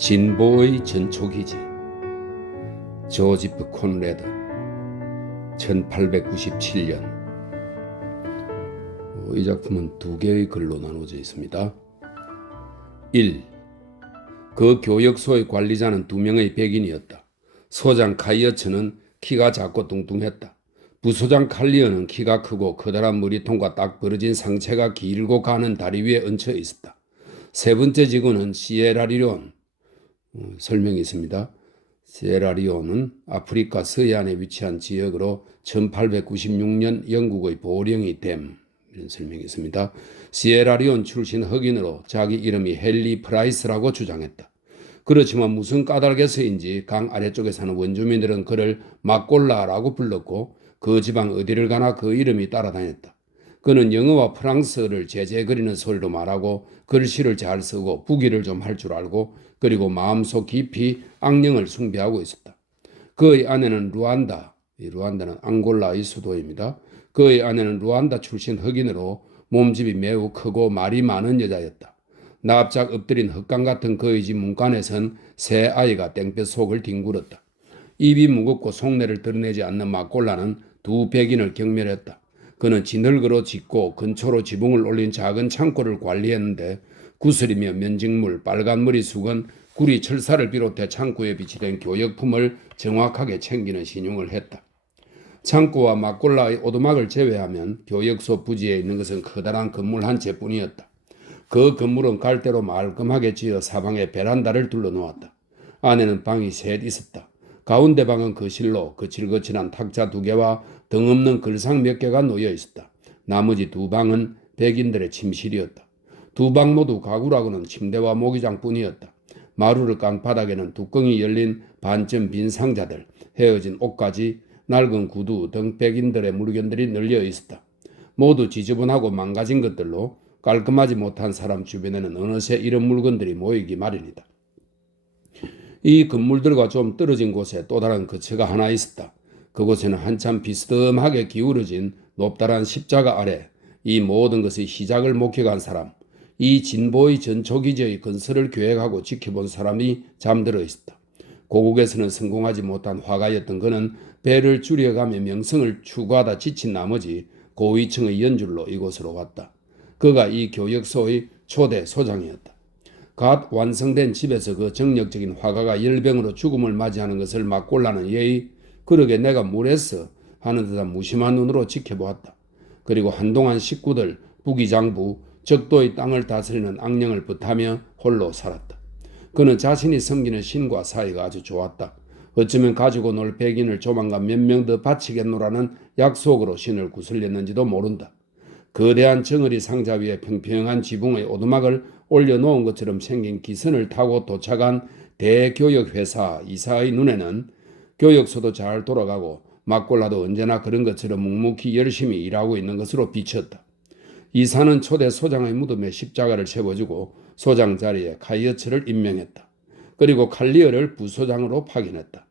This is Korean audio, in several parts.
진보의 전초기지 조지프 콘래드 1897년. 이 작품은 두 개의 글로 나눠져 있습니다. 1. 그 교역소의 관리자는 두 명의 백인이었다. 소장 카이어츠는 키가 작고 뚱뚱했다. 부소장 칼리어는 키가 크고 커다란 머리통과 딱 벌어진 상체가 길고 가는 다리 위에 얹혀 있었다. 세 번째 직원은 시에라리온, 설명이 있습니다. 시에라리온은 아프리카 서해안에 위치한 지역으로 1896년 영국의 보령이 됨, 이런 설명이 있습니다. 시에라리온 출신 흑인으로 자기 이름이 헨리 프라이스라고 주장했다. 그렇지만 무슨 까닭에서인지 강 아래쪽에 사는 원주민들은 그를 막골라라고 불렀고 그 지방 어디를 가나 그 이름이 따라다녔다. 그는 영어와 프랑스어를 제제거리는 소리로 말하고 글씨를 잘 쓰고 부기를 좀 할 줄 알고 그리고 마음속 깊이 악령을 숭배하고 있었다. 그의 아내는 루안다는 앙골라의 수도입니다. 그의 아내는 루안다 출신 흑인으로 몸집이 매우 크고 말이 많은 여자였다. 납작 엎드린 흙강 같은 그의 집 문간에선 새 아이가 땡볕 속을 뒹굴었다. 입이 무겁고 속내를 드러내지 않는 막골라는 두 백인을 경멸했다. 그는 진흙으로 짓고 근초로 지붕을 올린 작은 창고를 관리했는데 구슬이며 면직물, 빨간머리 수건, 구리 철사를 비롯해 창고에 비치된 교역품을 정확하게 챙기는 신용을 했다. 창고와 막골라의 오두막을 제외하면 교역소 부지에 있는 것은 커다란 건물 한 채뿐이었다. 그 건물은 갈대로 말끔하게 지어 사방에 베란다를 둘러놓았다. 안에는 방이 셋 있었다. 가운데 방은 거실로 거칠거칠한 탁자 두 개와 등없는 글상 몇 개가 놓여 있었다. 나머지 두 방은 백인들의 침실이었다. 두 방 모두 가구라고는 침대와 모기장뿐이었다. 마루를 깐 바닥에는 뚜껑이 열린 반쯤 빈 상자들, 헤어진 옷가지, 낡은 구두 등 백인들의 물건들이 널려 있었다. 모두 지저분하고 망가진 것들로 깔끔하지 못한 사람 주변에는 어느새 이런 물건들이 모이기 마련이다. 이 건물들과 좀 떨어진 곳에 또 다른 거처가 하나 있었다. 그곳에는 한참 비스듬하게 기울어진 높다란 십자가 아래 이 모든 것의 시작을 목격한 사람, 이 진보의 전초기지의 건설을 계획하고 지켜본 사람이 잠들어 있었다. 고국에서는 성공하지 못한 화가였던 그는 배를 줄여가며 명성을 추구하다 지친 나머지 고위층의 연줄로 이곳으로 왔다. 그가 이 교역소의 초대 소장이었다. 갓 완성된 집에서 그 정력적인 화가가 열병으로 죽음을 맞이하는 것을 막골라는 예의, 그러게 내가 뭐랬어 하는 듯한 무심한 눈으로 지켜보았다. 그리고 한동안 식구들, 부기장부, 적도의 땅을 다스리는 악령을 벗하며 홀로 살았다. 그는 자신이 섬기는 신과 사이가 아주 좋았다. 어쩌면 가지고 놀 백인을 조만간 몇 명 더 바치겠노라는 약속으로 신을 구슬렸는지도 모른다. 거대한 정어리 상자 위에 평평한 지붕의 오두막을 올려놓은 것처럼 생긴 기선을 타고 도착한 대교역회사 이사의 눈에는 교역소도 잘 돌아가고 막골라도 언제나 그런 것처럼 묵묵히 열심히 일하고 있는 것으로 비쳤다. 이사는 초대 소장의 무덤에 십자가를 세워주고 소장 자리에 카이어츠를 임명했다. 그리고 칼리어를 부소장으로 파견했다.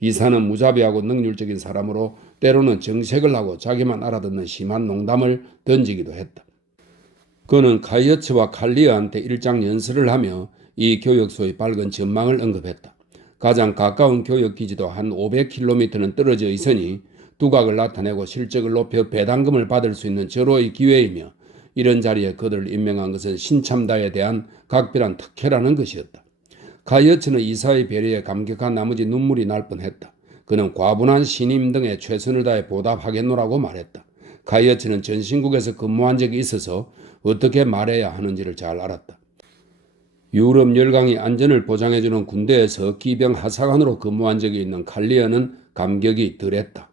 이사는 무자비하고 능률적인 사람으로 때로는 정색을 하고 자기만 알아듣는 심한 농담을 던지기도 했다. 그는 카이어츠와 칼리어한테 일장 연설을 하며 이 교역소의 밝은 전망을 언급했다. 가장 가까운 교역기지도 한 500km는 떨어져 있으니 두각을 나타내고 실적을 높여 배당금을 받을 수 있는 절호의 기회이며 이런 자리에 그들을 임명한 것은 신참다에 대한 각별한 특혜라는 것이었다. 카이어츠는 이사의 배려에 감격한 나머지 눈물이 날 뻔했다. 그는 과분한 신임 등에 최선을 다해 보답하겠노라고 말했다. 카이어츠는 전신국에서 근무한 적이 있어서 어떻게 말해야 하는지를 잘 알았다. 유럽 열강의 안전을 보장해주는 군대에서 기병 하사관으로 근무한 적이 있는 칼리어는 감격이 덜했다.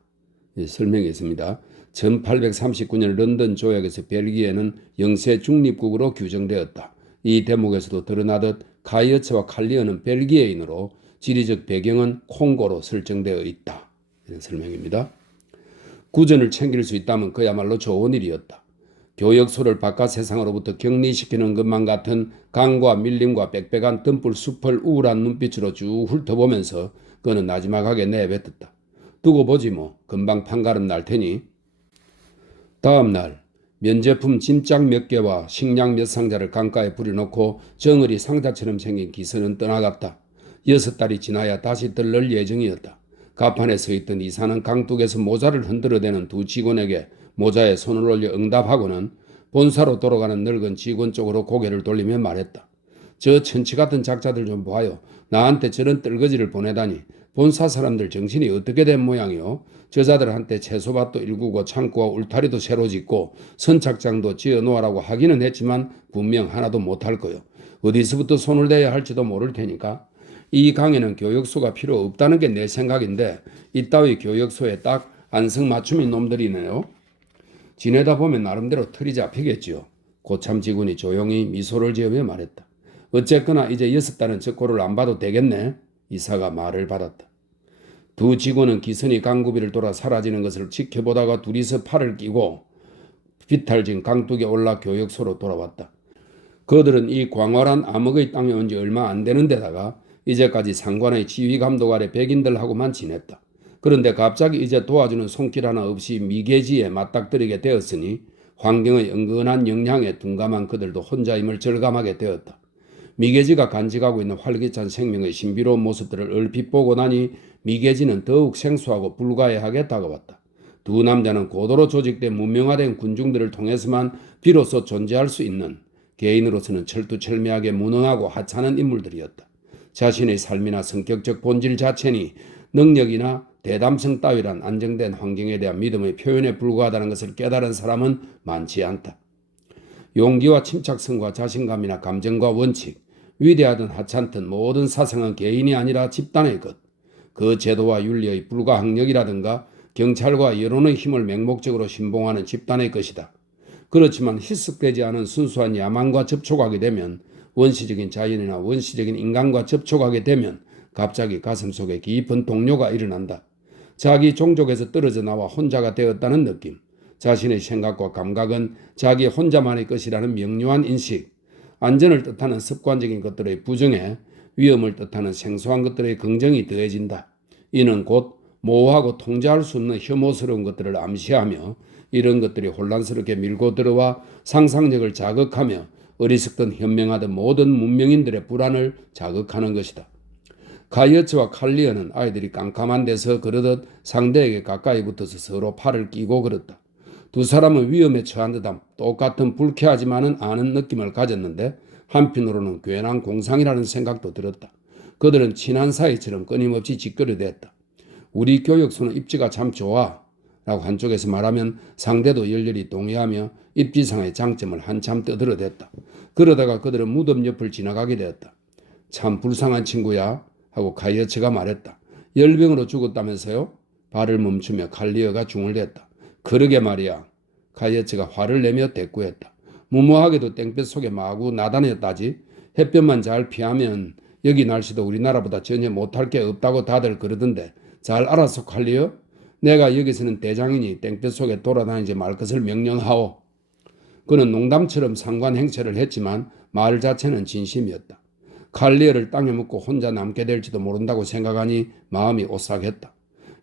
설명이 있습니다. 1839년 런던 조약에서 벨기에는 영세 중립국으로 규정되었다. 이 대목에서도 드러나듯 카이어츠와 칼리어는 벨기에인으로 지리적 배경은 콩고로 설정되어 있다. 이런 설명입니다. 구전을 챙길 수 있다면 그야말로 좋은 일이었다. 교역소를 바깥 세상으로부터 격리시키는 것만 같은 강과 밀림과 빽빽한 덤불 숲을 우울한 눈빛으로 쭉 훑어보면서 그는 나지막하게 내뱉었다. 두고 보지 뭐, 금방 판가름 날 테니. 다음 날 면제품 짐짝 몇 개와 식량 몇 상자를 강가에 부려놓고 정을이 상자처럼 생긴 기선은 떠나갔다. 6달이 지나야 다시 들를 예정이었다. 가판에 서 있던 이사는 강둑에서 모자를 흔들어대는 두 직원에게 모자에 손을 올려 응답하고는 본사로 돌아가는 늙은 직원 쪽으로 고개를 돌리며 말했다. 저 천치 같은 작자들 좀 봐요. 나한테 저런 떨거지를 보내다니. 본사 사람들 정신이 어떻게 된 모양이요? 저자들한테 채소밭도 일구고 창고와 울타리도 새로 짓고 선착장도 지어놓으라고 하기는 했지만 분명 하나도 못할 거요. 어디서부터 손을 대야 할지도 모를 테니까. 이 강에는 교역소가 필요 없다는 게 내 생각인데 이따위 교역소에 딱 안성맞춤인 놈들이네요. 지내다 보면 나름대로 틀이 잡히겠지요. 고참 직원이 조용히 미소를 지으며 말했다. 어쨌거나 이제 6달은 저 꼴을 안 봐도 되겠네. 이사가 말을 받았다. 두 직원은 기선이 강구비를 돌아 사라지는 것을 지켜보다가 둘이서 팔을 끼고 비탈진 강둑에 올라 교역소로 돌아왔다. 그들은 이 광활한 암흑의 땅에 온 지 얼마 안 되는 데다가 이제까지 상관의 지휘감독 아래 백인들하고만 지냈다. 그런데 갑자기 이제 도와주는 손길 하나 없이 미개지에 맞닥뜨리게 되었으니 환경의 은근한 영향에 둔감한 그들도 혼자임을 절감하게 되었다. 미개지가 간직하고 있는 활기찬 생명의 신비로운 모습들을 얼핏 보고 나니 미개지는 더욱 생소하고 불가해하게 다가왔다. 두 남자는 고도로 조직된 문명화된 군중들을 통해서만 비로소 존재할 수 있는 개인으로서는 철두철미하게 무능하고 하찮은 인물들이었다. 자신의 삶이나 성격적 본질 자체니 능력이나 대담성 따위란 안정된 환경에 대한 믿음의 표현에 불과하다는 것을 깨달은 사람은 많지 않다. 용기와 침착성과 자신감이나 감정과 원칙, 위대하든 하찮든 모든 사상은 개인이 아니라 집단의 것, 그 제도와 윤리의 불가항력이라든가 경찰과 여론의 힘을 맹목적으로 신봉하는 집단의 것이다. 그렇지만 희석되지 않은 순수한 야망과 접촉하게 되면, 원시적인 자연이나 원시적인 인간과 접촉하게 되면 갑자기 가슴속에 깊은 동요가 일어난다. 자기 종족에서 떨어져 나와 혼자가 되었다는 느낌, 자신의 생각과 감각은 자기 혼자만의 것이라는 명료한 인식, 안전을 뜻하는 습관적인 것들의 부정에 위험을 뜻하는 생소한 것들의 긍정이 더해진다. 이는 곧 모호하고 통제할 수 없는 혐오스러운 것들을 암시하며 이런 것들이 혼란스럽게 밀고 들어와 상상력을 자극하며 어리석든 현명하든 모든 문명인들의 불안을 자극하는 것이다. 가이어츠와 칼리어는 아이들이 깜깜한 데서 그러듯 상대에게 가까이 붙어서 서로 팔을 끼고 걸었다. 두 사람은 위험에 처한 듯한 똑같은 불쾌하지만은 않은 느낌을 가졌는데 한편으로는 괜한 공상이라는 생각도 들었다. 그들은 친한 사이처럼 끊임없이 짓거려댔다. 우리 교역소는 입지가 참 좋아 라고 한쪽에서 말하면 상대도 열렬히 동의하며 입지상의 장점을 한참 떠들어댔다. 그러다가 그들은 무덤 옆을 지나가게 되었다. 참 불쌍한 친구야 하고 가이어츠가 말했다. 열병으로 죽었다면서요? 발을 멈추며 칼리어가 중얼댔다. 그러게 말이야. 가이어츠가 화를 내며 대꾸했다. 무모하게도 땡볕 속에 마구 나다녔다지. 햇볕만 잘 피하면 여기 날씨도 우리나라보다 전혀 못할 게 없다고 다들 그러던데 잘 알았어 칼리어? 내가 여기서는 대장이니 땡볕 속에 돌아다니지 말 것을 명령하오. 그는 농담처럼 상관 행세를 했지만 말 자체는 진심이었다. 칼리어를 땅에 묻고 혼자 남게 될지도 모른다고 생각하니 마음이 오싹했다.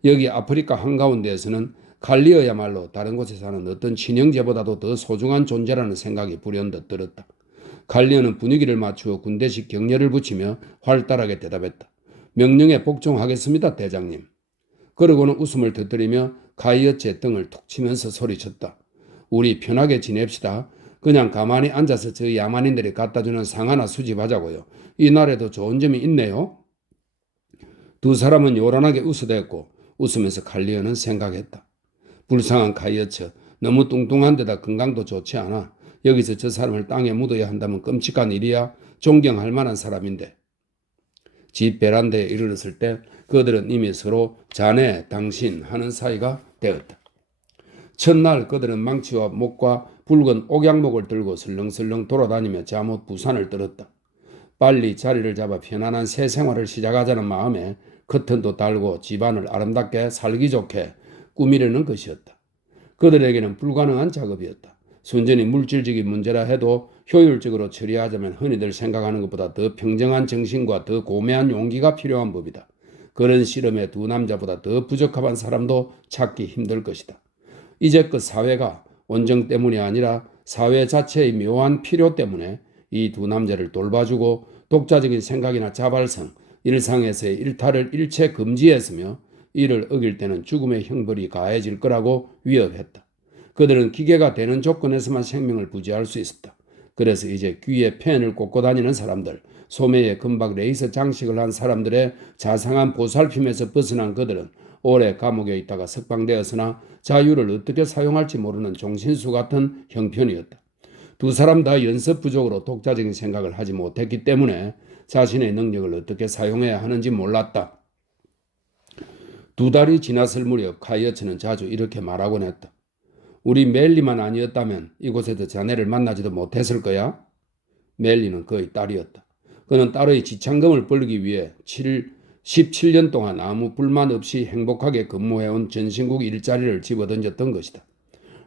여기 아프리카 한가운데에서는 칼리어야말로 다른 곳에 사는 어떤 친형제보다도 더 소중한 존재라는 생각이 불현듯 들었다. 칼리어는 분위기를 맞추어 군대식 격려를 붙이며 활달하게 대답했다. 명령에 복종하겠습니다, 대장님. 그러고는 웃음을 터뜨리며 가이어츠의 등을 툭 치면서 소리쳤다. 우리 편하게 지냅시다. 그냥 가만히 앉아서 저 야만인들이 갖다주는 상 하나 수집하자고요. 이 날에도 좋은 점이 있네요. 두 사람은 요란하게 웃어댔고 웃으면서 칼리어는 생각했다. 불쌍한 가이어츠, 너무 뚱뚱한 데다 건강도 좋지 않아. 여기서 저 사람을 땅에 묻어야 한다면 끔찍한 일이야. 존경할 만한 사람인데. 집 베란다에 이르렀을 때 그들은 이미 서로 자네, 당신 하는 사이가 되었다. 첫날 그들은 망치와 목과 붉은 옥양목을 들고 슬렁슬렁 돌아다니며 잠옷 부산을 떨었다. 빨리 자리를 잡아 편안한 새 생활을 시작하자는 마음에 커튼도 달고 집안을 아름답게 살기 좋게 꾸미려는 것이었다. 그들에게는 불가능한 작업이었다. 순전히 물질적인 문제라 해도 효율적으로 처리하자면 흔히들 생각하는 것보다 더 평정한 정신과 더 고매한 용기가 필요한 법이다. 그런 실험에 두 남자보다 더 부적합한 사람도 찾기 힘들 것이다. 이제껏 사회가 온정 때문이 아니라 사회 자체의 묘한 필요 때문에 이 두 남자를 돌봐주고 독자적인 생각이나 자발성, 일상에서의 일탈을 일체 금지했으며 이를 어길 때는 죽음의 형벌이 가해질 거라고 위협했다. 그들은 기계가 되는 조건에서만 생명을 부지할 수 있었다. 그래서 이제 귀에 펜을 꽂고 다니는 사람들, 소매에 금박 레이서 장식을 한 사람들의 자상한 보살핌에서 벗어난 그들은 오래 감옥에 있다가 석방되었으나 자유를 어떻게 사용할지 모르는 종신수 같은 형편이었다. 두 사람 다 연습 부족으로 독자적인 생각을 하지 못했기 때문에 자신의 능력을 어떻게 사용해야 하는지 몰랐다. 두 달이 지났을 무렵 카이어츠는 자주 이렇게 말하곤 했다. 우리 멜리만 아니었다면 이곳에서 자네를 만나지도 못했을 거야. 멜리는 그의 딸이었다. 그는 딸의 지창금을 벌기 위해 17년 동안 아무 불만 없이 행복하게 근무해온 전신국 일자리를 집어던졌던 것이다.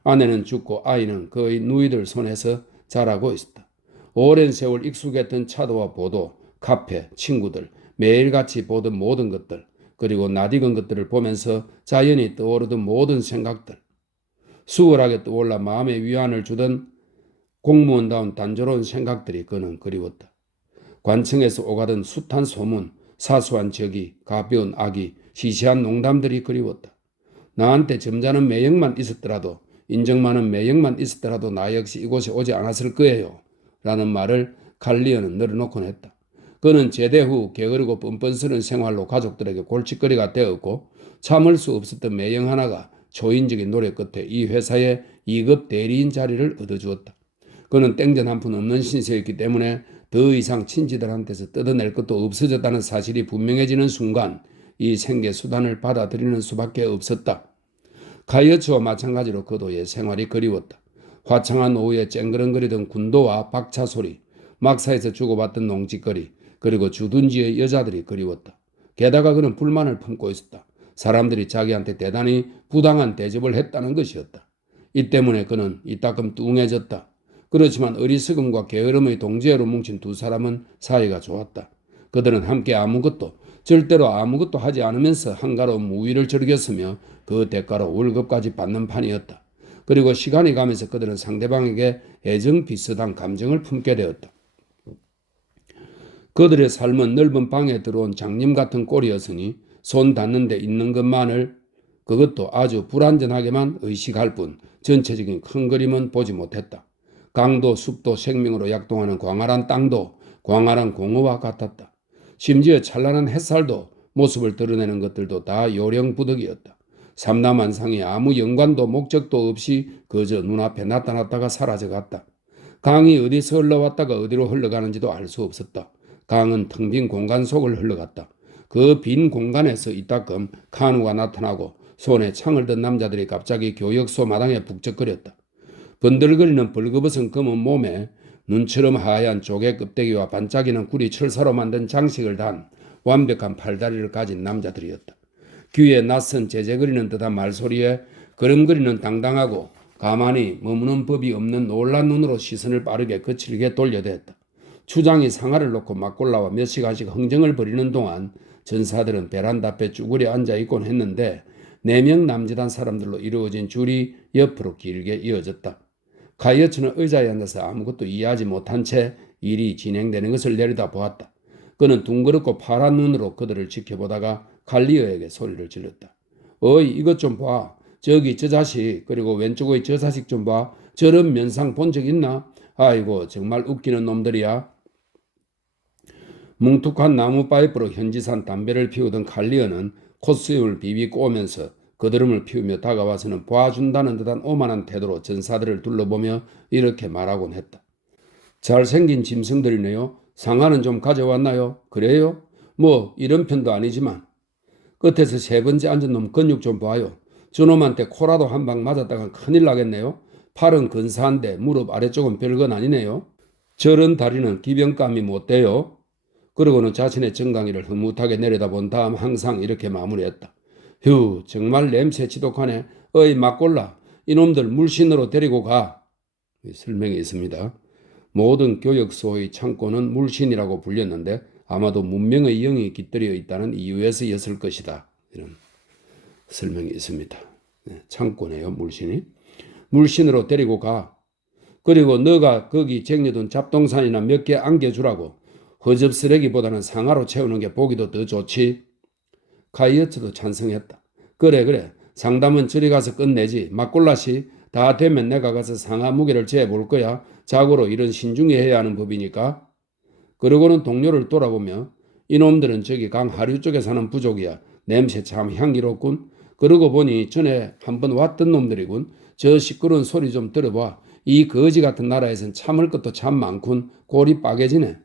아내는 죽고 아이는 그의 누이들 손에서 자라고 있었다. 오랜 세월 익숙했던 차도와 보도, 카페, 친구들, 매일같이 보던 모든 것들, 그리고 낯익은 것들을 보면서 자연히 떠오르던 모든 생각들, 수월하게 떠올라 마음의 위안을 주던 공무원다운 단조로운 생각들이 그는 그리웠다. 관청에서 오가던 숱한 소문, 사소한 적이, 가벼운 악이, 시시한 농담들이 그리웠다. 나한테 점잖은 매형만 있었더라도, 인정 많은 매형만 있었더라도 나 역시 이곳에 오지 않았을 거예요. 라는 말을 칼리어는 늘어놓곤 했다. 그는 제대 후 게으르고 뻔뻔스런 생활로 가족들에게 골칫거리가 되었고 참을 수 없었던 매형 하나가 초인적인 노력 끝에 이 회사의 2급 대리인 자리를 얻어주었다. 그는 땡전 한 푼 없는 신세였기 때문에 더 이상 친지들한테서 뜯어낼 것도 없어졌다는 사실이 분명해지는 순간 이 생계 수단을 받아들이는 수밖에 없었다. 카이어츠와 마찬가지로 그도의 생활이 그리웠다. 화창한 오후에 쨍그렁거리던 군도와 박차 소리, 막사에서 주고받던 농짓거리, 그리고 주둔지의 여자들이 그리웠다. 게다가 그는 불만을 품고 있었다. 사람들이 자기한테 대단히 부당한 대접을 했다는 것이었다. 이 때문에 그는 이따금 뚱해졌다. 그렇지만 어리석음과 게으름의 동지애로 뭉친 두 사람은 사이가 좋았다. 그들은 함께 절대로 아무것도 하지 않으면서 한가로운 무위를 즐겼으며 그 대가로 월급까지 받는 판이었다. 그리고 시간이 가면서 그들은 상대방에게 애정 비슷한 감정을 품게 되었다. 그들의 삶은 넓은 방에 들어온 장님 같은 꼴이었으니 손 닿는 데 있는 것만을 그것도 아주 불완전하게만 의식할 뿐 전체적인 큰 그림은 보지 못했다. 강도, 숲도 생명으로 약동하는 광활한 땅도 광활한 공허와 같았다. 심지어 찬란한 햇살도 모습을 드러내는 것들도 다 요령부득이었다. 삼라만상이 아무 연관도 목적도 없이 그저 눈앞에 나타났다가 사라져갔다. 강이 어디서 흘러왔다가 어디로 흘러가는지도 알 수 없었다. 강은 텅 빈 공간 속을 흘러갔다. 그 빈 공간에서 이따금 카누가 나타나고 손에 창을 든 남자들이 갑자기 교역소 마당에 북적거렸다. 번들거리는 벌거벗은 검은 몸에 눈처럼 하얀 조개 껍데기와 반짝이는 구리 철사로 만든 장식을 단 완벽한 팔다리를 가진 남자들이었다. 귀에 낯선 제재거리는 듯한 말소리에 걸음거리는 당당하고 가만히 머무는 법이 없는 놀란 눈으로 시선을 빠르게 거칠게 돌려댔다. 추장이 상아를 놓고 막 골라와 몇 시간씩 흥정을 벌이는 동안 전사들은 베란다 앞에 쭈그려 앉아있곤 했는데 4명 남짓한 사람들로 이루어진 줄이 옆으로 길게 이어졌다. 카이어츠는 의자에 앉아서 아무것도 이해하지 못한 채 일이 진행되는 것을 내려다보았다. 그는 둥그렇고 파란 눈으로 그들을 지켜보다가 칼리어에게 소리를 질렀다. 어이, 이것 좀 봐. 저기 저 자식, 그리고 왼쪽의 저 자식 좀 봐. 저런 면상 본 적 있나? 아이고, 정말 웃기는 놈들이야. 뭉툭한 나무 파이프로 현지산 담배를 피우던 칼리어는 콧수염을 비비 꼬면서 거드름을 피우며 다가와서는 봐준다는 듯한 오만한 태도로 전사들을 둘러보며 이렇게 말하곤 했다. 잘생긴 짐승들이네요. 상아는 좀 가져왔나요? 그래요? 뭐 이런 편도 아니지만. 끝에서 3번째 앉은 놈 근육 좀 봐요. 저놈한테 코라도 한 방 맞았다간 큰일 나겠네요. 팔은 근사한데 무릎 아래쪽은 별건 아니네요. 저런 다리는 기병감이 못 돼요. 그러고는 자신의 정강이를 흐뭇하게 내려다본 다음 항상 이렇게 마무리했다. 휴, 정말 냄새 지독하네. 어이, 막골라. 이놈들 물신으로 데리고 가. 설명이 있습니다. 모든 교역소의 창고는 물신이라고 불렸는데 아마도 문명의 영이 깃들여 있다는 이유에서였을 것이다. 이런 설명이 있습니다. 창고네요, 물신이. 물신으로 데리고 가. 그리고 너가 거기 쟁여둔 잡동산이나 몇 개 안겨주라고. 허접 쓰레기보다는 상하로 채우는 게 보기도 더 좋지. 카이어츠도 찬성했다. 그래. 상담은 저리 가서 끝내지. 막골라시 다 되면 내가 가서 상하 무게를 재볼 거야. 자고로 이런 신중히 해야 하는 법이니까. 그러고는 동료를 돌아보며 이놈들은 저기 강 하류 쪽에 사는 부족이야. 냄새 참 향기롭군. 그러고 보니 전에 한번 왔던 놈들이군. 저 시끄러운 소리 좀 들어봐. 이 거지 같은 나라에선 참을 것도 참 많군. 골이 빠개지네.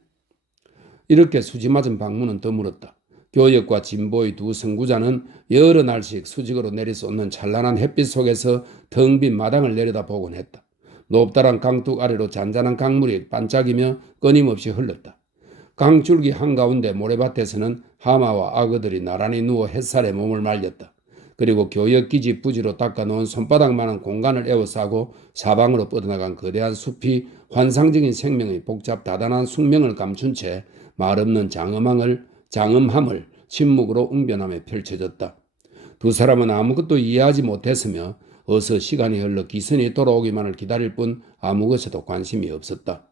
이렇게 수지 맞은 박문은 더 물었다. 교역과 진보의 두 선구자는 여러 날씩 수직으로 내리솟는 찬란한 햇빛 속에서 텅 빈 마당을 내려다보곤 했다. 높다란 강둑 아래로 잔잔한 강물이 반짝이며 끊임없이 흘렀다. 강줄기 한가운데 모래밭에서는 하마와 악어들이 나란히 누워 햇살에 몸을 말렸다. 그리고 교역기지 부지로 닦아놓은 손바닥만한 공간을 에워싸고 사방으로 뻗어나간 거대한 숲이 환상적인 생명의 복잡 다단한 숙명을 감춘 채 말없는 장엄함을 침묵으로 웅변하며 펼쳐졌다. 두 사람은 아무것도 이해하지 못했으며 어서 시간이 흘러 기선이 돌아오기만을 기다릴 뿐 아무것에도 관심이 없었다.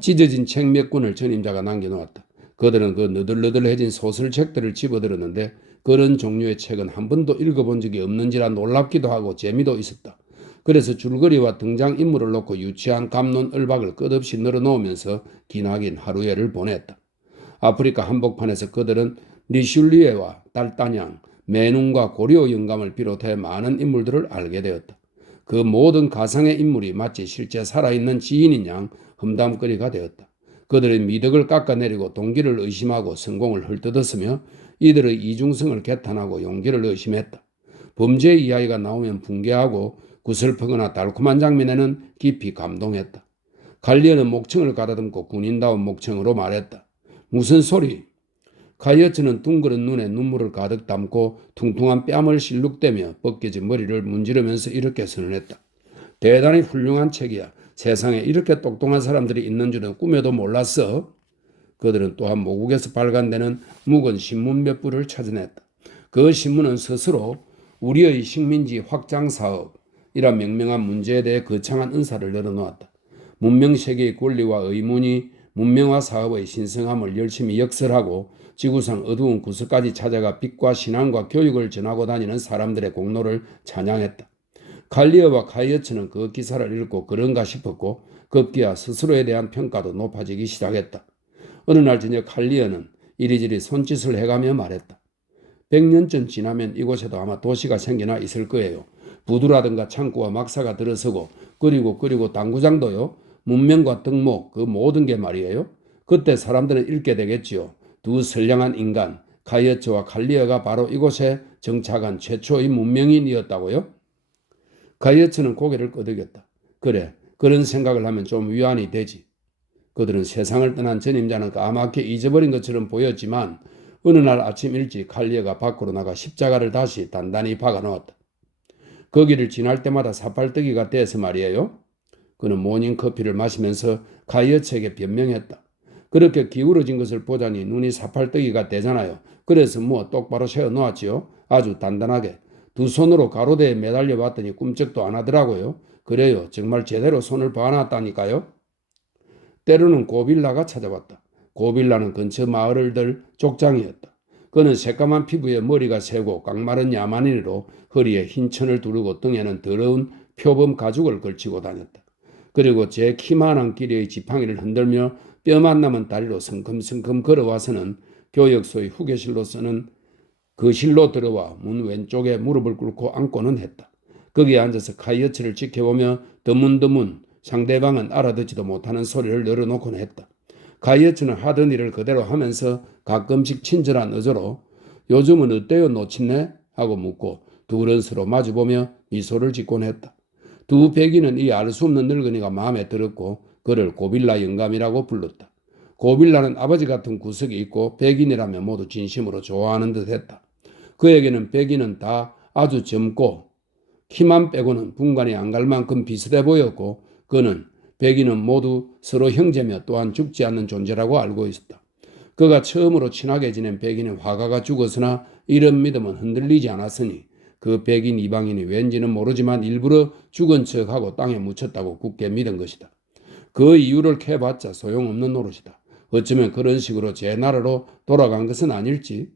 찢어진 책 몇 권을 전임자가 남겨놓았다. 그들은 그 너덜너덜해진 소설책들을 집어들었는데 그런 종류의 책은 한 번도 읽어본 적이 없는지라 놀랍기도 하고 재미도 있었다. 그래서 줄거리와 등장인물을 놓고 유치한 갑론을박을 끝없이 늘어놓으면서 기나긴 하루해를 보냈다. 아프리카 한복판에서 그들은 리슐리에와 달따냥, 매눈과 고려 영감을 비롯해 많은 인물들을 알게 되었다. 그 모든 가상의 인물이 마치 실제 살아있는 지인인 양 험담거리가 되었다. 그들의 미덕을 깎아내리고 동기를 의심하고 성공을 헐뜯었으며 이들의 이중성을 개탄하고 용기를 의심했다. 범죄 이야기가 나오면 붕괴하고 구슬프거나 달콤한 장면에는 깊이 감동했다. 갈리어는 목청을 가다듬고 군인다운 목청으로 말했다. 무슨 소리? 카이어츠는 둥그런 눈에 눈물을 가득 담고 퉁퉁한 뺨을 실룩대며 벗겨진 머리를 문지르면서 이렇게 선언했다. 대단히 훌륭한 책이야. 세상에 이렇게 똑똑한 사람들이 있는 줄은 꿈에도 몰랐어. 그들은 또한 모국에서 발간되는 묵은 신문 몇 부를 찾아냈다. 그 신문은 스스로 우리의 식민지 확장 사업이란 명명한 문제에 대해 거창한 은사를 내려놓았다. 문명세계의 권리와 의문이 문명화 사업의 신성함을 열심히 역설하고 지구상 어두운 구석까지 찾아가 빛과 신앙과 교육을 전하고 다니는 사람들의 공로를 찬양했다. 칼리어와 카이어츠는 그 기사를 읽고 그런가 싶었고 급기야 스스로에 대한 평가도 높아지기 시작했다. 어느 날 저녁 칼리어는 이리저리 손짓을 해가며 말했다. 100년쯤 지나면 이곳에도 아마 도시가 생겨나 있을 거예요. 부두라든가 창고와 막사가 들어서고 그리고 당구장도요. 문명과 덕목 그 모든 게 말이에요. 그때 사람들은 읽게 되겠지요. 두 선량한 인간 카이어츠와 칼리어가 바로 이곳에 정착한 최초의 문명인이었다고요? 카이어츠는 고개를 끄덕였다. 그래, 그런 생각을 하면 좀 위안이 되지. 그들은 세상을 떠난 전임자는 까맣게 잊어버린 것처럼 보였지만 어느 날 아침 일찍 칼리어가 밖으로 나가 십자가를 다시 단단히 박아놓았다. 거기를 지날 때마다 사팔뜨기가 돼서 말이에요. 그는 모닝커피를 마시면서 카이어츠에게 변명했다. 그렇게 기울어진 것을 보자니 눈이 사팔뜨기가 되잖아요. 그래서 똑바로 세워놓았지요. 아주 단단하게. 두 손으로 가로대에 매달려 봤더니 꿈쩍도 안 하더라고요. 그래요. 정말 제대로 손을 봐놨다니까요. 때로는 고빌라가 찾아왔다. 고빌라는 근처 마을을 족장이었다. 그는 새까만 피부에 머리가 새고 깡마른 야만인으로 허리에 흰 천을 두르고 등에는 더러운 표범 가죽을 걸치고 다녔다. 그리고 제 키만한 길이의 지팡이를 흔들며 뼈만 남은 다리로 성큼성큼 걸어와서는 교역소의 후계실로 쓰는 그 실로 들어와 문 왼쪽에 무릎을 꿇고 앉고는 했다. 거기에 앉아서 카이어츠를 지켜보며 드문드문 상대방은 알아듣지도 못하는 소리를 늘어놓곤 했다. 카이어츠는 하던 일을 그대로 하면서 가끔씩 친절한 어조로 요즘은 어때요 노친네? 하고 묻고 둘은 서로 마주보며 미소를 짓곤 했다. 두 백인은 이 알 수 없는 늙은이가 마음에 들었고 그를 고빌라 영감이라고 불렀다. 고빌라는 아버지 같은 구석이 있고 백인이라면 모두 진심으로 좋아하는 듯 했다. 그에게는 백인은 다 아주 젊고 키만 빼고는 분간이 안 갈 만큼 비슷해 보였고 그는 백인은 모두 서로 형제며 또한 죽지 않는 존재라고 알고 있었다. 그가 처음으로 친하게 지낸 백인의 화가가 죽었으나 이런 믿음은 흔들리지 않았으니 그 백인 이방인이 왠지는 모르지만 일부러 죽은 척하고 땅에 묻혔다고 굳게 믿은 것이다. 그 이유를 캐봤자 소용없는 노릇이다. 어쩌면 그런 식으로 제 나라로 돌아간 것은 아닐지.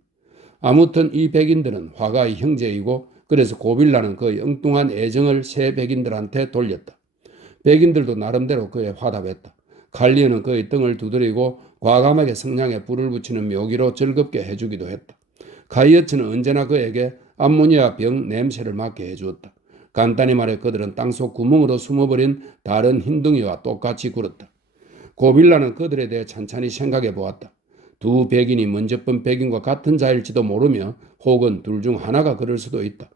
아무튼 이 백인들은 화가의 형제이고 그래서 고빌라는 그의 엉뚱한 애정을 새 백인들한테 돌렸다. 백인들도 나름대로 그에 화답했다. 칼리어는 그의 등을 두드리고 과감하게 성냥에 불을 붙이는 묘기로 즐겁게 해주기도 했다. 가이어츠는 언제나 그에게 암모니아 병 냄새를 맡게 해주었다. 간단히 말해 그들은 땅속 구멍으로 숨어버린 다른 흰둥이와 똑같이 굴었다. 고빌라는 그들에 대해 찬찬히 생각해 보았다. 두 백인이 먼저 본 백인과 같은 자일지도 모르며 혹은 둘 중 하나가 그럴 수도 있다.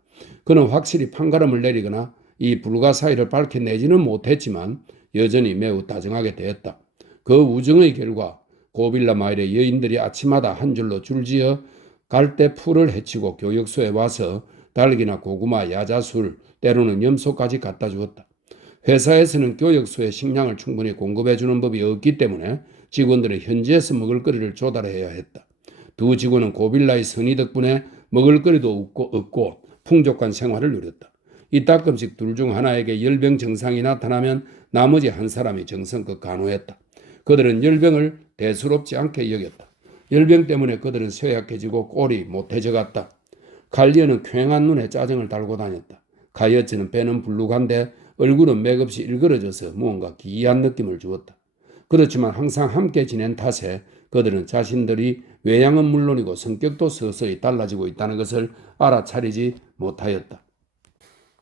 그는 확실히 판가름을 내리거나 이 불가사의를 밝혀내지는 못했지만 여전히 매우 다정하게 대했다. 그 우정의 결과 고빌라 마을의 여인들이 아침마다 한 줄로 줄지어 갈대 풀을 헤치고 교역소에 와서 달기나 고구마, 야자술, 때로는 염소까지 갖다 주었다. 회사에서는 교역소에 식량을 충분히 공급해주는 법이 없기 때문에 직원들은 현지에서 먹을거리를 조달해야 했다. 두 직원은 고빌라의 선의 덕분에 먹을거리도 없고 풍족한 생활을 누렸다. 이따금씩 둘 중 하나에게 열병 증상이 나타나면 나머지 한 사람이 정성껏 간호했다. 그들은 열병을 대수롭지 않게 여겼다. 열병 때문에 그들은 쇠약해지고 꼴이 못해져갔다. 갈리어는 퀭한 눈에 짜증을 달고 다녔다. 가이어츠는 배는 불룩한데 얼굴은 맥없이 일그러져서 무언가 기이한 느낌을 주었다. 그렇지만 항상 함께 지낸 탓에 그들은 자신들이 외양은 물론이고 성격도 서서히 달라지고 있다는 것을 알아차리지 못하였다.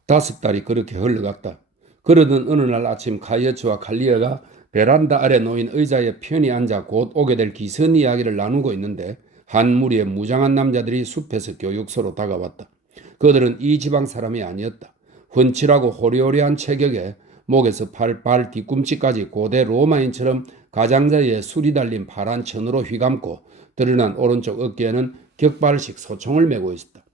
5달이 그렇게 흘러갔다. 그러던 어느 날 아침 가이어츠와 칼리어가 베란다 아래 놓인 의자에 편히 앉아 곧 오게 될 기선 이야기를 나누고 있는데 한 무리의 무장한 남자들이 숲에서 교육소로 다가왔다. 그들은 이 지방 사람이 아니었다. 훤칠하고 호리호리한 체격에 목에서 발 뒤꿈치까지 고대 로마인처럼 가장자리에 술이 달린 파란 천으로 휘감고 드러난 오른쪽 어깨에는 격발식 소총을 메고 있었다.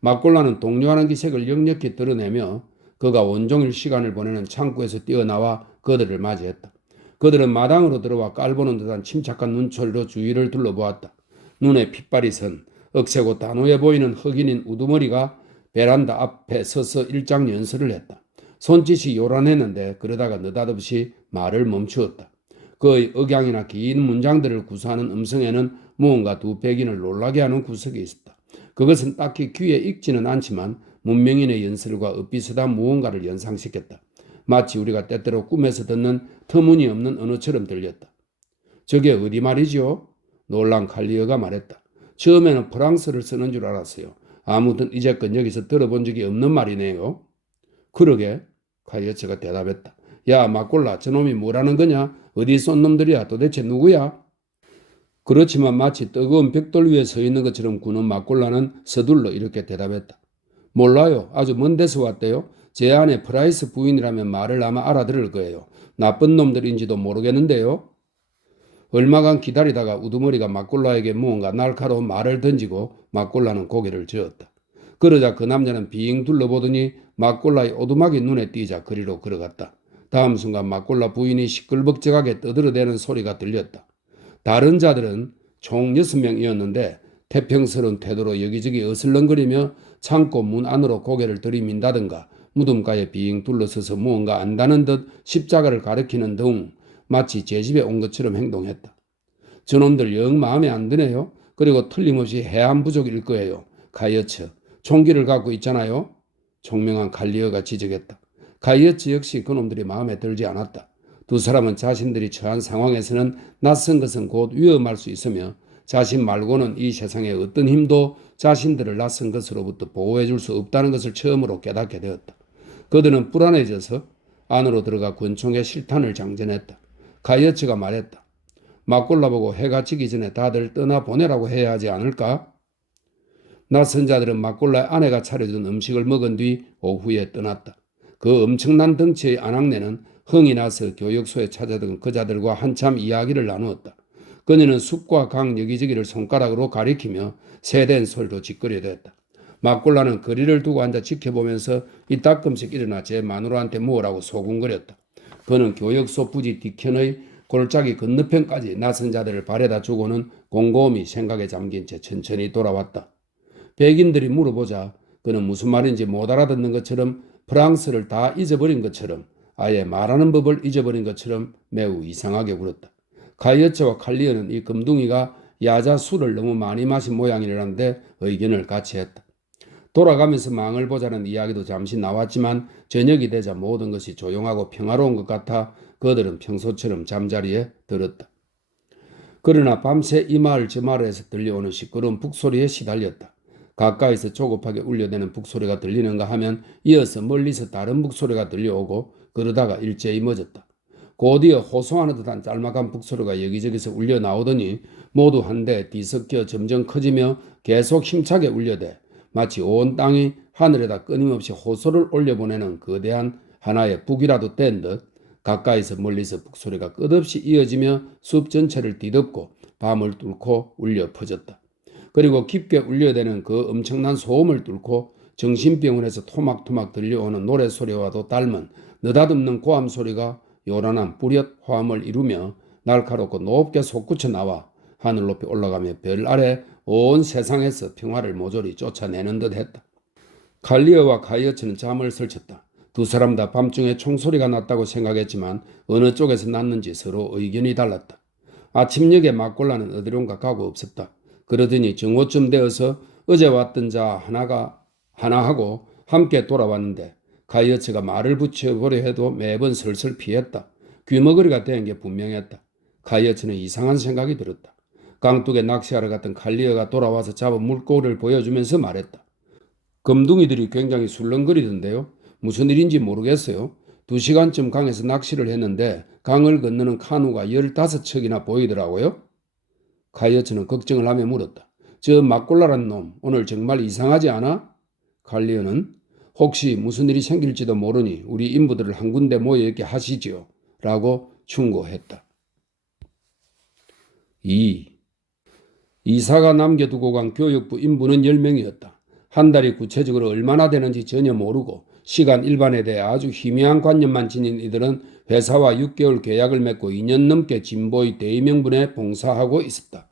막골라는 동요하는 기색을 역력히 드러내며 그가 온종일 시간을 보내는 창고에서 뛰어나와 그들을 맞이했다. 그들은 마당으로 들어와 깔보는 듯한 침착한 눈초리로 주위를 둘러보았다. 눈에 핏발이 선 억세고 단호해 보이는 흑인인 우두머리가 베란다 앞에 서서 일장 연설을 했다. 손짓이 요란했는데 그러다가 느닷없이 말을 멈추었다. 그의 억양이나 긴 문장들을 구사하는 음성에는 무언가 두 백인을 놀라게 하는 구석이 있었다. 그것은 딱히 귀에 익지는 않지만 문명인의 연설과 엇비슷한 무언가를 연상시켰다. 마치 우리가 때때로 꿈에서 듣는 터무니없는 언어처럼 들렸다. 저게 어디 말이지요? 놀란 칼리어가 말했다. 처음에는 프랑스를 쓰는 줄 알았어요. 아무튼 이제껏 여기서 들어본 적이 없는 말이네요. 그러게, 칼리어츠가 대답했다. 야, 막골라, 저놈이 뭐라는 거냐? 어디 쏜 놈들이야? 도대체 누구야? 그렇지만 마치 뜨거운 벽돌 위에 서 있는 것처럼 구는 막골라는 서둘러 이렇게 대답했다. 몰라요. 아주 먼 데서 왔대요. 제 아내 프라이스 부인이라면 말을 아마 알아들을 거예요. 나쁜 놈들인지도 모르겠는데요. 얼마간 기다리다가 우두머리가 막골라에게 무언가 날카로운 말을 던지고 막골라는 고개를 저었다. 그러자 그 남자는 빙 둘러보더니 막골라의 오두막이 눈에 띄자 그리로 걸어갔다. 다음 순간 막골라 부인이 시끌벅적하게 떠들어대는 소리가 들렸다. 다른 자들은 총 6명이었는데 태평스러운 태도로 여기저기 어슬렁거리며 창고 문 안으로 고개를 들이민다든가 무덤가에 빙 둘러서서 무언가 안다는 듯 십자가를 가리키는 등 마치 제 집에 온 것처럼 행동했다. 저놈들 영 마음에 안 드네요. 그리고 틀림없이 해안 부족일 거예요. 가이어츠, 총기를 갖고 있잖아요. 총명한 갈리어가 지적했다. 가이어츠 역시 그놈들이 마음에 들지 않았다. 두 사람은 자신들이 처한 상황에서는 낯선 것은 곧 위험할 수 있으며 자신 말고는 이 세상에 어떤 힘도 자신들을 낯선 것으로부터 보호해 줄 수 없다는 것을 처음으로 깨닫게 되었다. 그들은 불안해져서 안으로 들어가 권총의 실탄을 장전했다. 가이어츠가 말했다. 막골라보고 해가 지기 전에 다들 떠나보내라고 해야 하지 않을까? 낯선 자들은 막골라의 아내가 차려준 음식을 먹은 뒤 오후에 떠났다. 그 엄청난 덩치의 아낙네는 흥이 나서 교역소에 찾아든 그자들과 한참 이야기를 나누었다. 그녀는 숲과 강 여기저기를 손가락으로 가리키며 세댄 소리로 짓거려댔다. 막골라는 거리를 두고 앉아 지켜보면서 이따끔씩 일어나 제 마누라한테 뭐라고 소군거렸다. 그는 교역소 부지 뒤편의 골짜기 건너편까지 낯선 자들을 바래다 주고는 곰곰이 생각에 잠긴 채 천천히 돌아왔다. 백인들이 물어보자 그는 무슨 말인지 못 알아듣는 것처럼 프랑스를 다 잊어버린 것처럼 아예 말하는 법을 잊어버린 것처럼 매우 이상하게 굴었다. 가이어츠와 칼리어는 이 금둥이가 야자 술을 너무 많이 마신 모양이라는데 의견을 같이 했다. 돌아가면서 망을 보자는 이야기도 잠시 나왔지만 저녁이 되자 모든 것이 조용하고 평화로운 것 같아 그들은 평소처럼 잠자리에 들었다. 그러나 밤새 이 마을 저 마을에서 들려오는 시끄러운 북소리에 시달렸다. 가까이서 조급하게 울려대는 북소리가 들리는가 하면 이어서 멀리서 다른 북소리가 들려오고 그러다가 일제히 멎었다. 곧이어 호소하는 듯한 짤막한 북소리가 여기저기서 울려 나오더니 모두 한데 뒤섞여 점점 커지며 계속 힘차게 울려대 마치 온 땅이 하늘에다 끊임없이 호소를 올려보내는 거대한 하나의 북이라도 뗀 듯 가까이서 멀리서 북소리가 끝없이 이어지며 숲 전체를 뒤덮고 밤을 뚫고 울려 퍼졌다. 그리고 깊게 울려대는 그 엄청난 소음을 뚫고 정신병원에서 토막토막 들려오는 노래소리와도 닮은 느닷없는 고함 소리가 요란한 뿌렷 화음을 이루며 날카롭고 높게 솟구쳐 나와 하늘 높이 올라가며 별 아래 온 세상에서 평화를 모조리 쫓아내는 듯 했다. 칼리어와 가이어츠는 잠을 설쳤다. 두 사람 다 밤중에 총소리가 났다고 생각했지만 어느 쪽에서 났는지 서로 의견이 달랐다. 아침녘에 막골라는 어디론가 가고 없었다. 그러더니 정오쯤 되어서 어제 왔던 자 하나하고 함께 돌아왔는데 가이어츠가 말을 붙여보려 해도 매번 슬슬 피했다. 귀머거리가 된 게 분명했다. 가이어츠는 이상한 생각이 들었다. 강둑에 낚시하러 갔던 칼리어가 돌아와서 잡은 물고기를 보여주면서 말했다. 금둥이들이 굉장히 술렁거리던데요. 무슨 일인지 모르겠어요. 2시간쯤 강에서 낚시를 했는데 강을 건너는 카누가 15척이나 보이더라고요. 가이어츠는 걱정을 하며 물었다. 저 막골라란 놈 오늘 정말 이상하지 않아? 칼리어는 혹시 무슨 일이 생길지도 모르니 우리 인부들을 한 군데 모여 있게 하시지요. 라고 충고했다. 2. 이사가 남겨두고 간 교육부 인부는 10명이었다. 한 달이 구체적으로 얼마나 되는지 전혀 모르고 시간 일반에 대해 아주 희미한 관념만 지닌 이들은 회사와 6개월 계약을 맺고 2년 넘게 진보의 대의명분에 봉사하고 있었다.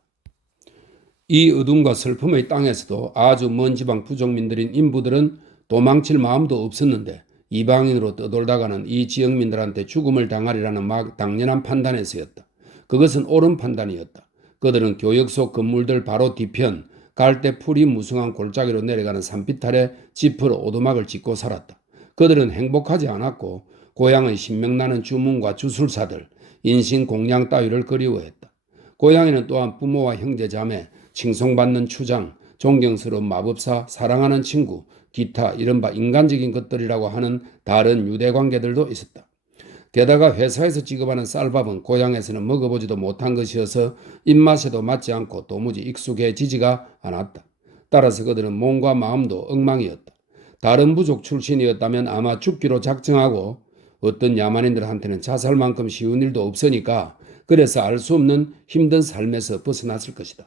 이 어둠과 슬픔의 땅에서도 아주 먼 지방 부족민들인 인부들은 도망칠 마음도 없었는데 이방인으로 떠돌다가는 이 지역민들한테 죽음을 당하리라는 막 당연한 판단에서였다. 그것은 옳은 판단이었다. 그들은 교역 속 건물들 바로 뒤편 갈대 풀이 무성한 골짜기로 내려가는 산비탈에 지프로 오두막을 짓고 살았다. 그들은 행복하지 않았고 고향의 신명나는 주문과 주술사들, 인신공양 따위를 그리워했다. 고향에는 또한 부모와 형제자매, 칭송받는 추장, 존경스러운 마법사, 사랑하는 친구, 기타 이른바 인간적인 것들이라고 하는 다른 유대관계들도 있었다. 게다가 회사에서 지급하는 쌀밥은 고향에서는 먹어보지도 못한 것이어서 입맛에도 맞지 않고 도무지 익숙해지지가 않았다. 따라서 그들은 몸과 마음도 엉망이었다. 다른 부족 출신이었다면 아마 죽기로 작정하고 어떤 야만인들한테는 자살만큼 쉬운 일도 없으니까 그래서 알 수 없는 힘든 삶에서 벗어났을 것이다.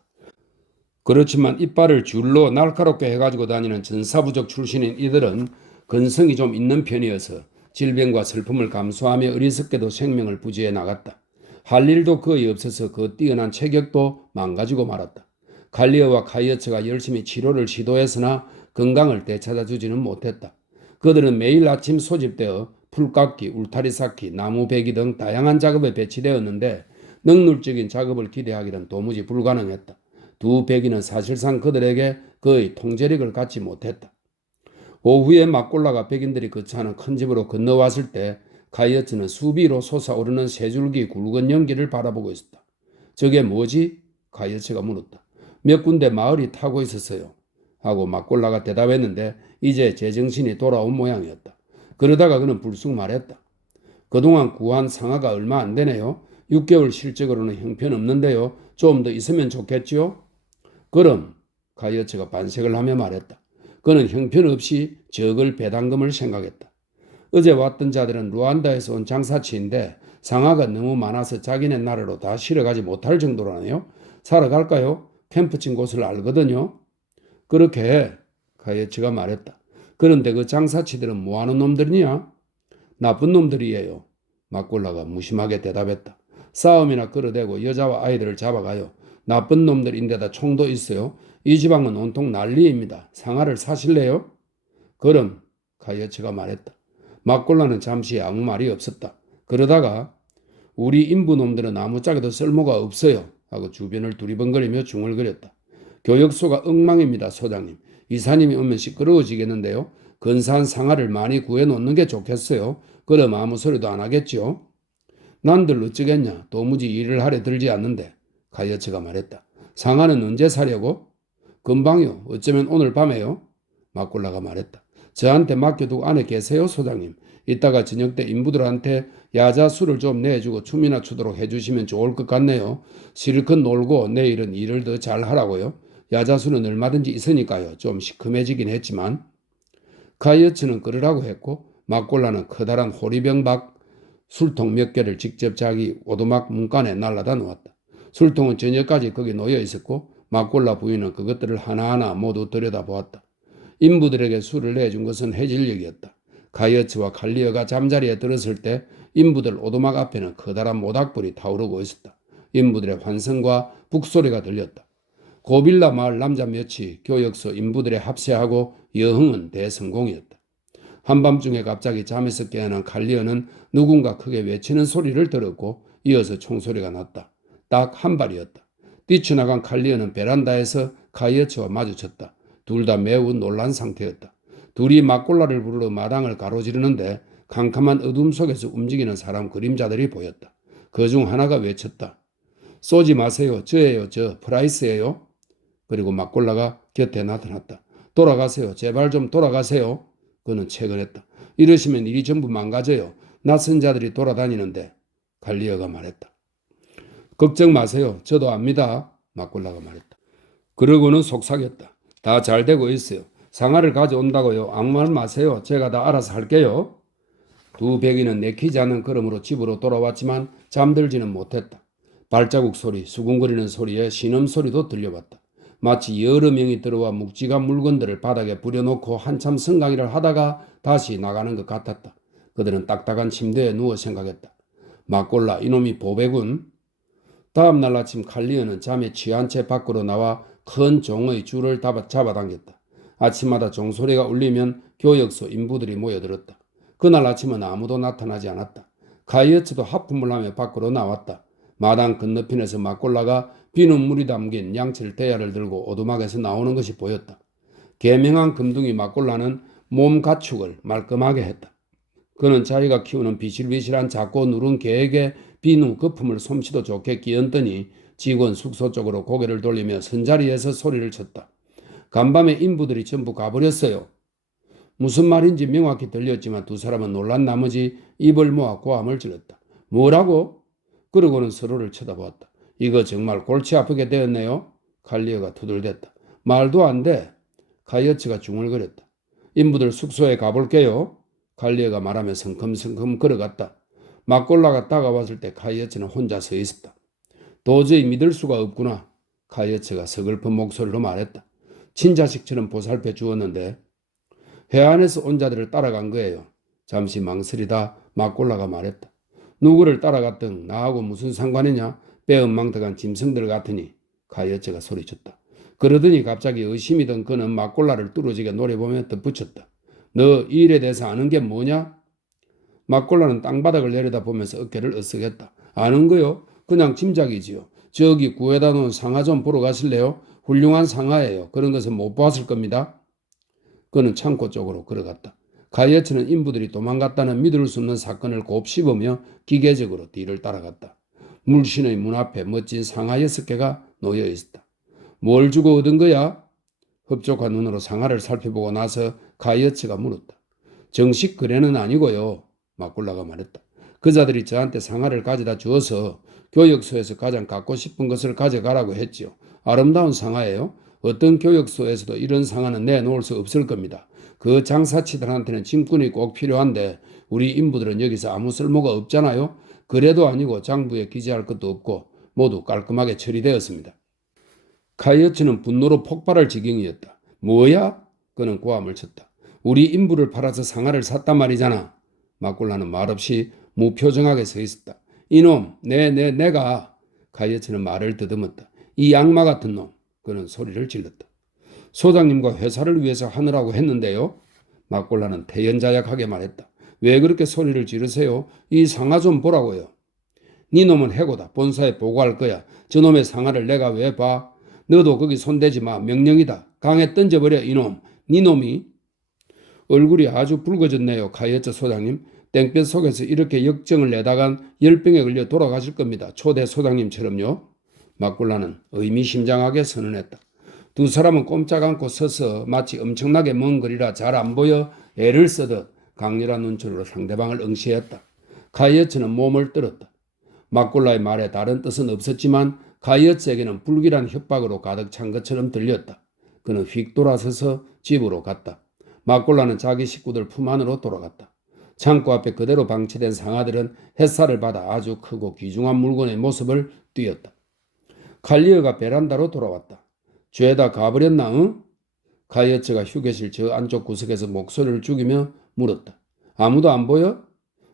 그렇지만 이빨을 줄로 날카롭게 해가지고 다니는 전사부족 출신인 이들은 근성이 좀 있는 편이어서 질병과 슬픔을 감수하며 어리석게도 생명을 부지해 나갔다. 할 일도 거의 없어서 그 뛰어난 체격도 망가지고 말았다. 칼리어와 카이어츠가 열심히 치료를 시도했으나 건강을 되찾아주지는 못했다. 그들은 매일 아침 소집되어 풀깎기, 울타리 쌓기, 나무 베기 등 다양한 작업에 배치되었는데 능률적인 작업을 기대하기는 도무지 불가능했다. 두 베기는 사실상 그들에게 거의 통제력을 갖지 못했다. 오후에 막골라가 백인들이 거처하는 큰 집으로 건너왔을 때 가이어츠는 수비로 솟아오르는 세 줄기 굵은 연기를 바라보고 있었다. 저게 뭐지? 가이어츠가 물었다. 몇 군데 마을이 타고 있었어요. 하고 막골라가 대답했는데 이제 제정신이 돌아온 모양이었다. 그러다가 그는 불쑥 말했다. 그동안 구한 상하가 얼마 안 되네요. 6개월 실적으로는 형편없는데요. 좀 더 있으면 좋겠지요? 그럼 가이어츠가 반색을 하며 말했다. 그는 형편없이 적을 배당금을 생각했다. 어제 왔던 자들은 루안다에서 온 장사치인데 상하가 너무 많아서 자기네 나라로 다 실어가지 못할 정도라네요. 사러 갈까요? 캠프 친 곳을 알거든요. 그렇게 해. 가이어츠가 말했다. 그런데 그 장사치들은 뭐하는 놈들이냐? 나쁜 놈들이에요. 막골라가 무심하게 대답했다. 싸움이나 끌어대고 여자와 아이들을 잡아가요. 나쁜 놈들인데다 총도 있어요. 이 지방은 온통 난리입니다. 상하를 사실래요? 그럼 카이어츠가 말했다. 막골라는 잠시 아무 말이 없었다. 그러다가 우리 인부놈들은 아무짝에도 쓸모가 없어요 하고 주변을 두리번거리며 중얼거렸다. 교역소가 엉망입니다 소장님. 이사님이 오면 시끄러워지겠는데요. 근사한 상아를 많이 구해놓는 게 좋겠어요. 그럼 아무 소리도 안 하겠죠. 난들 어쩌겠냐. 도무지 일을 하려 들지 않는데. 카이어츠가 말했다. 상아는 언제 사려고? 금방요. 어쩌면 오늘 밤에요. 막골라가 말했다. 저한테 맡겨두고 안에 계세요 소장님. 이따가 저녁 때 인부들한테 야자수를 좀 내주고 춤이나 추도록 해주시면 좋을 것 같네요. 실컷 놀고 내일은 일을 더 잘하라고요. 야자수는 얼마든지 있으니까요. 좀 시큼해지긴 했지만. 카이어츠는 그러라고 했고 막골라는 커다란 호리병박 술통 몇 개를 직접 자기 오두막 문간에 날라다 놓았다. 술통은 저녁까지 거기 놓여 있었고 막골라 부인은 그것들을 하나하나 모두 들여다보았다. 인부들에게 술을 내준 것은 해질녘이었다. 카이어츠와 칼리어가 잠자리에 들었을 때 인부들 오두막 앞에는 커다란 모닥불이 타오르고 있었다. 인부들의 환성과 북소리가 들렸다. 고빌라 마을 남자 몇이 교역소 인부들의 합세하고 여흥은 대성공이었다. 한밤중에 갑자기 잠에서 깨어난 칼리어는 누군가 크게 외치는 소리를 들었고 이어서 총소리가 났다. 딱 한 발이었다. 뛰쳐나간 칼리어는 베란다에서 카이어츠와 마주쳤다. 둘 다 매우 놀란 상태였다. 둘이 막골라를 부르러 마당을 가로지르는데 캄캄한 어둠 속에서 움직이는 사람 그림자들이 보였다. 그 중 하나가 외쳤다. 쏘지 마세요. 저예요. 저 프라이스예요. 그리고 막골라가 곁에 나타났다. 돌아가세요. 제발 좀 돌아가세요. 그는 채근했다. 이러시면 일이 전부 망가져요. 낯선 자들이 돌아다니는데. 칼리어가 말했다. 걱정 마세요. 저도 압니다. 막골라가 말했다. 그러고는 속삭였다. 다 잘 되고 있어요. 상아를 가져온다고요. 아무 말 마세요. 제가 다 알아서 할게요. 두 백인은 내키지 않는 걸음으로 집으로 돌아왔지만 잠들지는 못했다. 발자국 소리, 수군거리는 소리에 신음소리도 들려왔다. 마치 여러 명이 들어와 묵직한 물건들을 바닥에 부려놓고 한참 성강의를 하다가 다시 나가는 것 같았다. 그들은 딱딱한 침대에 누워 생각했다. 막골라 이놈이 보배군. 다음 날 아침 칼리어는 잠에 취한 채 밖으로 나와 큰 종의 줄을 잡아당겼다. 아침마다 종소리가 울리면 교역소 인부들이 모여들었다. 그날 아침은 아무도 나타나지 않았다. 카이어츠도 하품을 하며 밖으로 나왔다. 마당 건너편에서 막골라가 비눗물이 담긴 양칠 대야를 들고 오두막에서 나오는 것이 보였다. 개명한 금둥이 막골라는 몸 가축을 말끔하게 했다. 그는 자기가 키우는 비실비실한 작고 누른 개에게 비누 거품을 솜씨도 좋게 끼얹더니 직원 숙소 쪽으로 고개를 돌리며 선자리에서 소리를 쳤다. 간밤에 인부들이 전부 가버렸어요. 무슨 말인지 명확히 들렸지만 두 사람은 놀란 나머지 입을 모아 고함을 질렀다. 뭐라고? 그러고는 서로를 쳐다보았다. 이거 정말 골치 아프게 되었네요. 칼리어가 투덜댔다. 말도 안 돼. 카이어츠가 중얼거렸다. 인부들 숙소에 가볼게요. 칼리어가 말하며 성큼성큼 걸어갔다. 막골라가 다가왔을 때 카이어츠는 혼자 서 있었다. 도저히 믿을 수가 없구나. 카이어츠가 서글픈 목소리로 말했다. 친자식처럼 보살펴 주었는데 해안에서 온 자들을 따라간 거예요. 잠시 망설이다 막골라가 말했다. 누구를 따라갔든 나하고 무슨 상관이냐. 빼엄망덕한 짐승들 같으니. 카이어츠가 소리쳤다. 그러더니 갑자기 의심이 든 그는 막골라를 뚫어지게 노려보며 덧붙였다. 너 이 일에 대해서 아는 게 뭐냐? 막골라는 땅바닥을 내려다보면서 어깨를 으쓱했다. 아는 거요? 그냥 짐작이지요. 저기 구해다 놓은 상아 좀 보러 가실래요? 훌륭한 상아예요. 그런 것은 못 보았을 겁니다. 그는 창고 쪽으로 걸어갔다. 카이어츠는 인부들이 도망갔다는 믿을 수 없는 사건을 곱씹으며 기계적으로 뒤를 따라갔다. 물신의 문 앞에 멋진 상아 6개가 놓여 있었다. 뭘 주고 얻은 거야? 흡족한 눈으로 상아를 살펴보고 나서 카이어츠가 물었다. 정식 거래는 아니고요. 막골라가 말했다. 그자들이 저한테 상아를 가져다 주어서 교역소에서 가장 갖고 싶은 것을 가져가라고 했지요. 아름다운 상아예요. 어떤 교역소에서도 이런 상아는 내놓을 수 없을 겁니다. 그 장사치들한테는 짐꾼이 꼭 필요한데 우리 인부들은 여기서 아무 쓸모가 없잖아요. 그래도 아니고 장부에 기재할 것도 없고 모두 깔끔하게 처리되었습니다. 카이어츠는 분노로 폭발할 지경이었다. 뭐야? 그는 고함을 쳤다. 우리 인부를 팔아서 상아를 샀단 말이잖아. 막골라는 말없이 무표정하게 서 있었다. 이놈, 내가. 카이어츠는 말을 더듬었다. 이 악마 같은 놈. 그는 소리를 질렀다. 소장님과 회사를 위해서 하느라고 했는데요. 막골라는 태연자약하게 말했다. 왜 그렇게 소리를 지르세요? 이 상아 좀 보라고요. 네 놈은 해고다. 본사에 보고할 거야. 저놈의 상아를 내가 왜 봐? 너도 거기 손대지 마. 명령이다. 강에 던져버려 이놈. 네 놈이. 얼굴이 아주 붉어졌네요. 카이어츠 소장님. 땡볕 속에서 이렇게 역정을 내다간 열병에 걸려 돌아가실 겁니다. 초대 소장님처럼요. 막골라는 의미심장하게 선언했다. 두 사람은 꼼짝 않고 서서 마치 엄청나게 먼 거리라 잘 안 보여 애를 쓰듯 강렬한 눈초리로 상대방을 응시했다. 카이어츠는 몸을 떨었다. 막골라의 말에 다른 뜻은 없었지만 카이어츠에게는 불길한 협박으로 가득 찬 것처럼 들렸다. 그는 휙 돌아서서 집으로 갔다. 막골라는 자기 식구들 품 안으로 돌아갔다. 창고 앞에 그대로 방치된 상아들은 햇살을 받아 아주 크고 귀중한 물건의 모습을 띄었다. 칼리어가 베란다로 돌아왔다. 죄다 가버렸나 응? 카이어츠가 휴게실 저 안쪽 구석에서 목소리를 죽이며 물었다. 아무도 안 보여?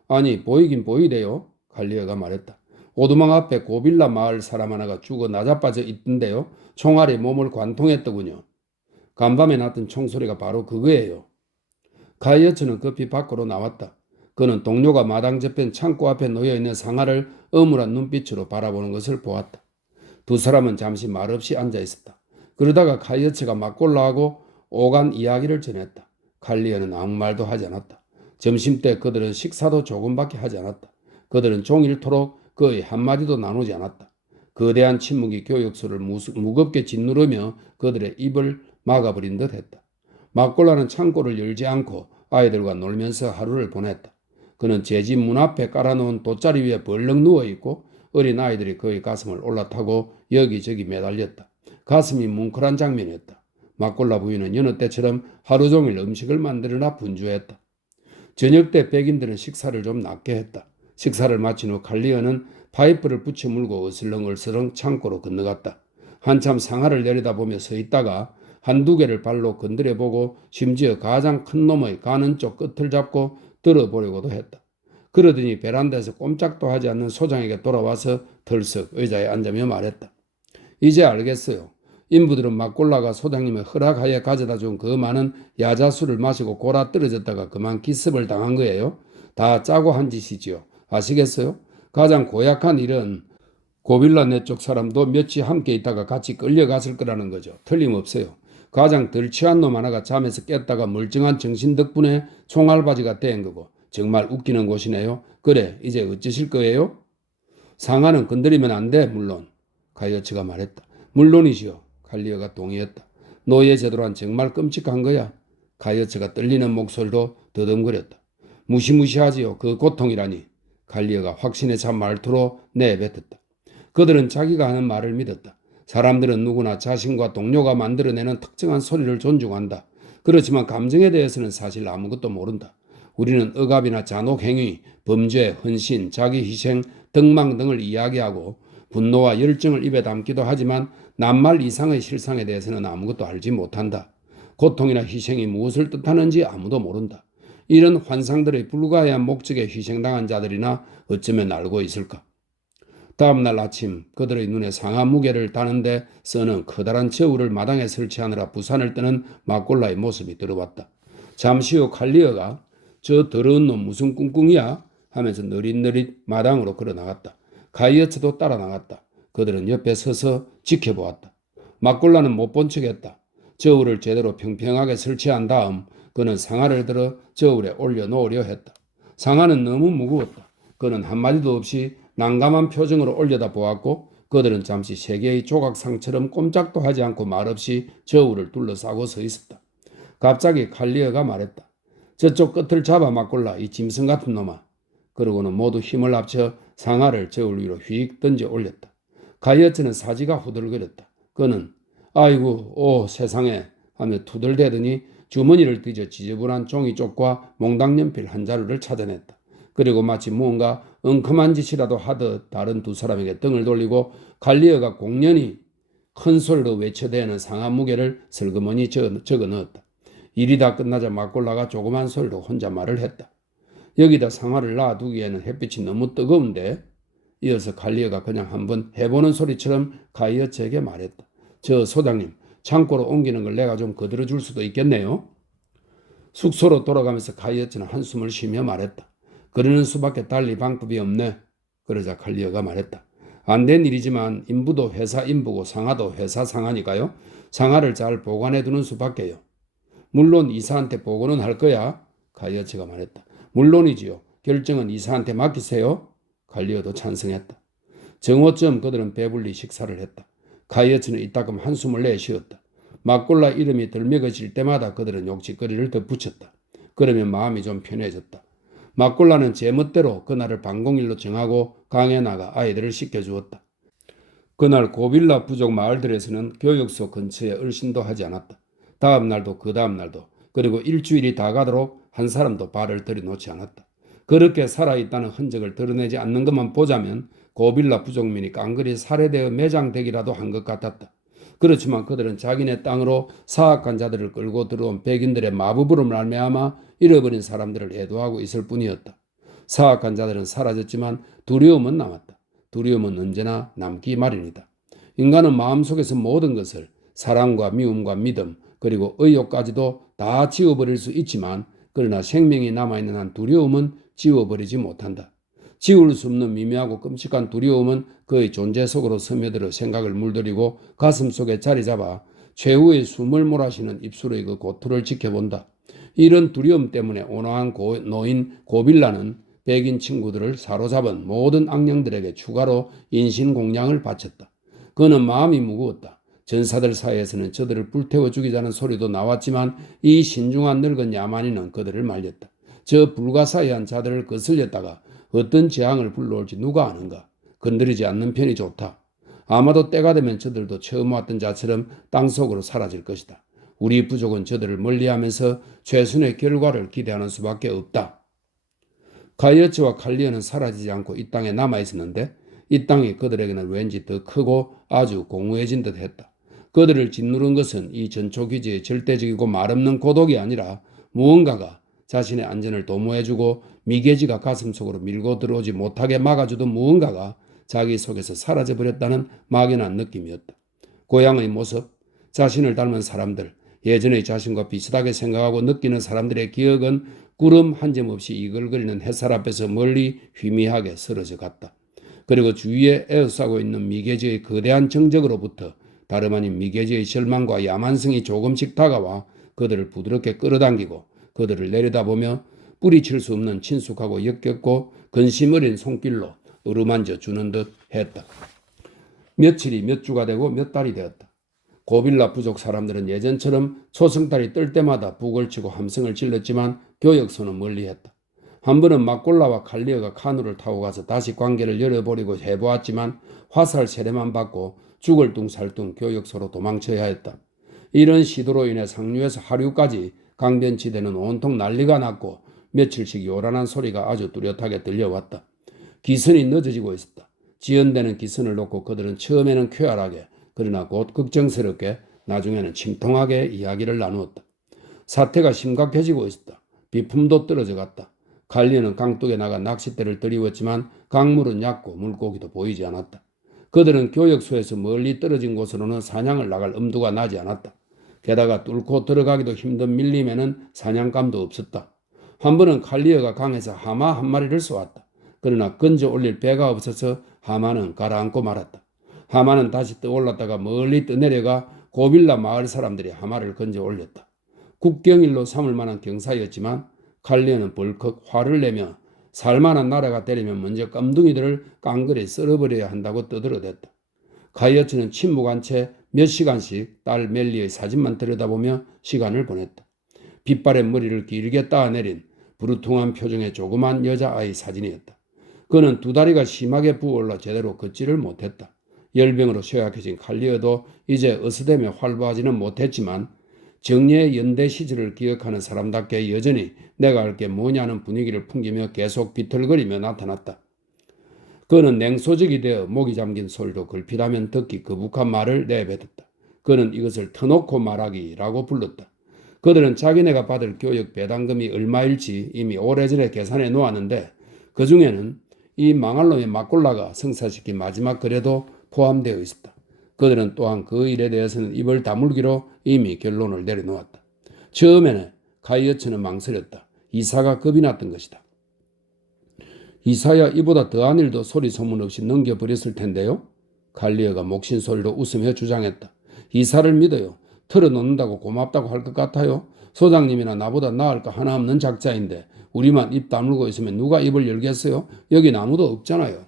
아니 보이긴 보이대요. 칼리어가 말했다. 오두막 앞에 고빌라 마을 사람 하나가 죽어 나자빠져 있던데요. 총알이 몸을 관통했더군요. 간밤에 났던 총소리가 바로 그거예요. 카이어츠는 급히 밖으로 나왔다. 그는 동료가 마당 저편 창고 앞에 놓여있는 상아를 어물한 눈빛으로 바라보는 것을 보았다. 두 사람은 잠시 말없이 앉아있었다. 그러다가 카이어츠가 막골라하고 오간 이야기를 전했다. 칼리어는 아무 말도 하지 않았다. 점심때 그들은 식사도 조금밖에 하지 않았다. 그들은 종일토록 거의 한마디도 나누지 않았다. 거대한 침묵이 교육소를 무겁게 짓누르며 그들의 입을 막아버린 듯 했다. 막골라는 창고를 열지 않고 아이들과 놀면서 하루를 보냈다. 그는 제 집 문 앞에 깔아놓은 돗자리 위에 벌렁 누워있고 어린 아이들이 그의 가슴을 올라타고 여기저기 매달렸다. 가슴이 뭉클한 장면이었다. 막골라 부인은 여느 때처럼 하루 종일 음식을 만들어나 분주했다. 저녁 때 백인들은 식사를 좀 낮게 했다. 식사를 마친 후 칼리어는 파이프를 붙여 물고 어슬렁어슬렁 창고로 건너갔다. 한참 상아를 내려다보며 서 있다가 한두 개를 발로 건드려보고 심지어 가장 큰 놈의 가는 쪽 끝을 잡고 들어보려고도 했다. 그러더니 베란다에서 꼼짝도 하지 않는 소장에게 돌아와서 덜썩 의자에 앉으며 말했다. 이제 알겠어요. 인부들은 막골라가 소장님의 허락하에 가져다 준 그 많은 야자수를 마시고 골아 떨어졌다가 그만 기습을 당한 거예요. 다 짜고 한 짓이지요. 아시겠어요? 가장 고약한 일은 고빌라 내 쪽 사람도 며칠 함께 있다가 같이 끌려갔을 거라는 거죠. 틀림없어요. 가장 덜 취한 놈 하나가 잠에서 깼다가 멀쩡한 정신 덕분에 총알바지가 된 거고 정말 웃기는 곳이네요. 그래 이제 어쩌실 거예요? 상아는 건드리면 안 돼 물론. 카이어츠가 말했다. 물론이지요. 칼리어가 동의했다. 노예 제도란 정말 끔찍한 거야. 카이어츠가 떨리는 목소리로 더듬거렸다. 무시무시하지요. 그 고통이라니. 칼리어가 확신에 찬 말투로 내뱉었다. 그들은 자기가 하는 말을 믿었다. 사람들은 누구나 자신과 동료가 만들어내는 특정한 소리를 존중한다. 그렇지만 감정에 대해서는 사실 아무것도 모른다. 우리는 억압이나 잔혹 행위, 범죄, 헌신, 자기 희생, 덕망 등을 이야기하고 분노와 열정을 입에 담기도 하지만 낱말 이상의 실상에 대해서는 아무것도 알지 못한다. 고통이나 희생이 무엇을 뜻하는지 아무도 모른다. 이런 환상들의 불가해한 목적에 희생당한 자들이나 어쩌면 알고 있을까? 다음날 아침 그들의 눈에 상하 무게를 다는데 써는 커다란 저울을 마당에 설치하느라 부산을 뜨는 막골라의 모습이 들어왔다. 잠시 후 칼리어가 저 더러운 놈 무슨 꿍꿍이야? 하면서 느릿느릿 마당으로 걸어나갔다. 카이어츠도 따라 나갔다. 그들은 옆에 서서 지켜보았다. 막골라는 못 본 척했다. 저울을 제대로 평평하게 설치한 다음 그는 상아를 들어 저울에 올려놓으려 했다. 상아는 너무 무거웠다. 그는 한마디도 없이 난감한 표정으로 올려다 보았고 그들은 잠시 세 개의 조각상처럼 꼼짝도 하지 않고 말없이 저울을 둘러싸고 서 있었다. 갑자기 칼리어가 말했다. 저쪽 끝을 잡아 막골라 이 짐승 같은 놈아. 그러고는 모두 힘을 합쳐 상아를 저울 위로 휙 던져 올렸다. 카이어츠는 사지가 후들거렸다. 그는 아이고 오 세상에 하며 투덜대더니 주머니를 뒤져 지저분한 종이 쪽과 몽당연필 한 자루를 찾아냈다. 그리고 마치 무언가 엉큼한 짓이라도 하듯 다른 두 사람에게 등을 돌리고 칼리어가 공연히 큰 소리로 외쳐대는 상하 무게를 슬그머니 적어 넣었다. 일이 다 끝나자 막골라가 조그만 소리로 혼자 말을 했다. 여기다 상하를 놔두기에는 햇빛이 너무 뜨거운데. 이어서 칼리어가 그냥 한번 해보는 소리처럼 카이어츠에게 말했다. 저 소장님 창고로 옮기는 걸 내가 좀 거들어 줄 수도 있겠네요. 숙소로 돌아가면서 카이어츠는 한숨을 쉬며 말했다. 그러는 수밖에 달리 방법이 없네. 그러자 칼리어가 말했다. 안 된 일이지만 인부도 회사 인부고 상하도 회사 상하니까요. 상하를 잘 보관해 두는 수밖에요. 물론 이사한테 보고는 할 거야. 카이어츠가 말했다. 물론이지요. 결정은 이사한테 맡기세요. 칼리어도 찬성했다. 정오쯤 그들은 배불리 식사를 했다. 카이어츠는 이따금 한숨을 내쉬었다. 막골라 이름이 들먹여질 때마다 그들은 욕짓거리를 덧붙였다. 그러면 마음이 좀 편해졌다. 막골라는 제멋대로 그날을 방공일로 정하고 강에 나가 아이들을 씻겨주었다. 그날 고빌라 부족 마을들에서는 교육소 근처에 얼씬도 하지 않았다. 다음 날도 그 다음 날도 그리고 일주일이 다 가도록 한 사람도 발을 들여놓지 않았다. 그렇게 살아있다는 흔적을 드러내지 않는 것만 보자면 고빌라 부족민이 깡그리 살해되어 매장되기라도 한 것 같았다. 그렇지만 그들은 자기네 땅으로 사악한 자들을 끌고 들어온 백인들의 마법으로 말미암아 잃어버린 사람들을 애도하고 있을 뿐이었다. 사악한 자들은 사라졌지만 두려움은 남았다. 두려움은 언제나 남기 마련이다. 인간은 마음속에서 모든 것을 사랑과 미움과 믿음 그리고 의욕까지도 다 지워버릴 수 있지만 그러나 생명이 남아있는 한 두려움은 지워버리지 못한다. 지울 수 없는 미묘하고 끔찍한 두려움은 그의 존재 속으로 스며들어 생각을 물들이고 가슴 속에 자리 잡아 최후의 숨을 몰아쉬는 입술의 그 고투를 지켜본다. 이런 두려움 때문에 온화한 노인 고빌라는 백인 친구들을 사로잡은 모든 악령들에게 추가로 인신공양을 바쳤다. 그는 마음이 무거웠다. 전사들 사이에서는 저들을 불태워 죽이자는 소리도 나왔지만 이 신중한 늙은 야만인은 그들을 말렸다. 저 불가사의한 자들을 거슬렸다가 어떤 재앙을 불러올지 누가 아는가. 건드리지 않는 편이 좋다. 아마도 때가 되면 저들도 처음 왔던 자처럼 땅속으로 사라질 것이다. 우리 부족은 저들을 멀리하면서 최선의 결과를 기대하는 수밖에 없다. 카이어츠와 칼리어는 사라지지 않고 이 땅에 남아있었는데 이 땅이 그들에게는 왠지 더 크고 아주 공허해진 듯 했다. 그들을 짓누른 것은 이 전초기지의 절대적이고 말없는 고독이 아니라 무언가가 자신의 안전을 도모해주고 미개지가 가슴속으로 밀고 들어오지 못하게 막아주던 무언가가 자기 속에서 사라져버렸다는 막연한 느낌이었다. 고향의 모습, 자신을 닮은 사람들, 예전의 자신과 비슷하게 생각하고 느끼는 사람들의 기억은 구름 한 점 없이 이글거리는 햇살 앞에서 멀리 희미하게 쓰러져 갔다. 그리고 주위에 에워싸고 있는 미개지의 거대한 정적으로부터 다름 아닌 미개지의 절망과 야만성이 조금씩 다가와 그들을 부드럽게 끌어당기고 그들을 내려다보며 뿌리칠 수 없는 친숙하고 역겹고 근심 어린 손길로 어루만져 주는 듯 했다. 며칠이 몇 주가 되고 몇 달이 되었다. 고빌라 부족 사람들은 예전처럼 초승달이 뜰 때마다 북을 치고 함성을 질렀지만 교역소는 멀리했다. 한 번은 막골라와 칼리어가 카누를 타고 가서 다시 관계를 열어보려고 해보았지만 화살 세례만 받고 죽을 둥살둥 교역소로 도망쳐야 했다. 이런 시도로 인해 상류에서 하류까지 강변지대는 온통 난리가 났고 며칠씩 요란한 소리가 아주 뚜렷하게 들려왔다. 기선이 늦어지고 있었다. 지연되는 기선을 놓고 그들은 처음에는 쾌활하게 그러나 곧 걱정스럽게 나중에는 침통하게 이야기를 나누었다. 사태가 심각해지고 있었다. 비품도 떨어져 갔다. 칼리어는 강둑에 나가 낚싯대를 들이웠지만 강물은 얕고 물고기도 보이지 않았다. 그들은 교역소에서 멀리 떨어진 곳으로는 사냥을 나갈 엄두가 나지 않았다. 게다가 뚫고 들어가기도 힘든 밀림에는 사냥감도 없었다. 한 번은 칼리어가 강에서 하마 한 마리를 쏘았다. 그러나 건져 올릴 배가 없어서 하마는 가라앉고 말았다. 하마는 다시 떠올랐다가 멀리 떠내려가 고빌라 마을 사람들이 하마를 건져 올렸다. 국경일로 삼을 만한 경사였지만 칼리어는 벌컥 화를 내며 살만한 나라가 되려면 먼저 깜둥이들을 깡그리 썰어버려야 한다고 떠들어댔다. 카이어츠는 침묵한 채 몇 시간씩 딸 멜리의 사진만 들여다보며 시간을 보냈다. 빗발에 머리를 길게 따내린 부르퉁한 표정의 조그만 여자아이 사진이었다. 그는 두 다리가 심하게 부어올라 제대로 걷지를 못했다. 열병으로 쇠약해진 칼리어도 이제 어스대며 활보하지는 못했지만 정예의 연대 시절을 기억하는 사람답게 여전히 내가 할 게 뭐냐는 분위기를 풍기며 계속 비틀거리며 나타났다. 그는 냉소적이 되어 목이 잠긴 소리로 걸핏하면 듣기 거북한 말을 내뱉었다. 그는 이것을 터놓고 말하기라고 불렀다. 그들은 자기네가 받을 교육 배당금이 얼마일지 이미 오래전에 계산해 놓았는데 그 중에는 이 망할 놈의 막골라가 성사시킨 마지막 거래도 포함되어 있었다. 그들은 또한 그 일에 대해서는 입을 다물기로 이미 결론을 내려놓았다. 처음에는 가이어츠는 망설였다. 이사가 겁이 났던 것이다. 이사야 이보다 더한 일도 소리 소문 없이 넘겨버렸을 텐데요. 갈리어가 목신 소리로 웃으며 주장했다. 이사를 믿어요. 털어놓는다고 고맙다고 할 것 같아요. 소장님이나 나보다 나을 거 하나 없는 작자인데 우리만 입 다물고 있으면 누가 입을 열겠어요? 여긴 아무도 없잖아요.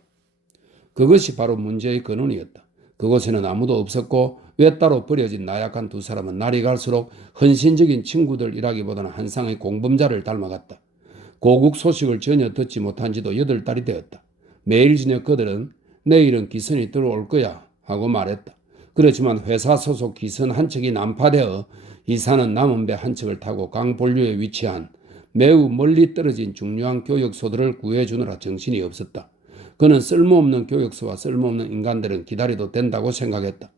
그것이 바로 문제의 근원이었다. 그곳에는 아무도 없었고 외따로 버려진 나약한 두 사람은 날이 갈수록 헌신적인 친구들이라기보다는 한 쌍의 공범자를 닮아갔다. 고국 소식을 전혀 듣지 못한 지도 8달이 되었다. 매일 저녁 그들은 내일은 기선이 들어올 거야 하고 말했다. 그렇지만 회사 소속 기선 한 척이 난파되어 이사는 남은 배 한 척을 타고 강본류에 위치한 매우 멀리 떨어진 중요한 교역소들을 구해주느라 정신이 없었다. 그는 쓸모없는 교역소와 쓸모없는 인간들은 기다려도 된다고 생각했다.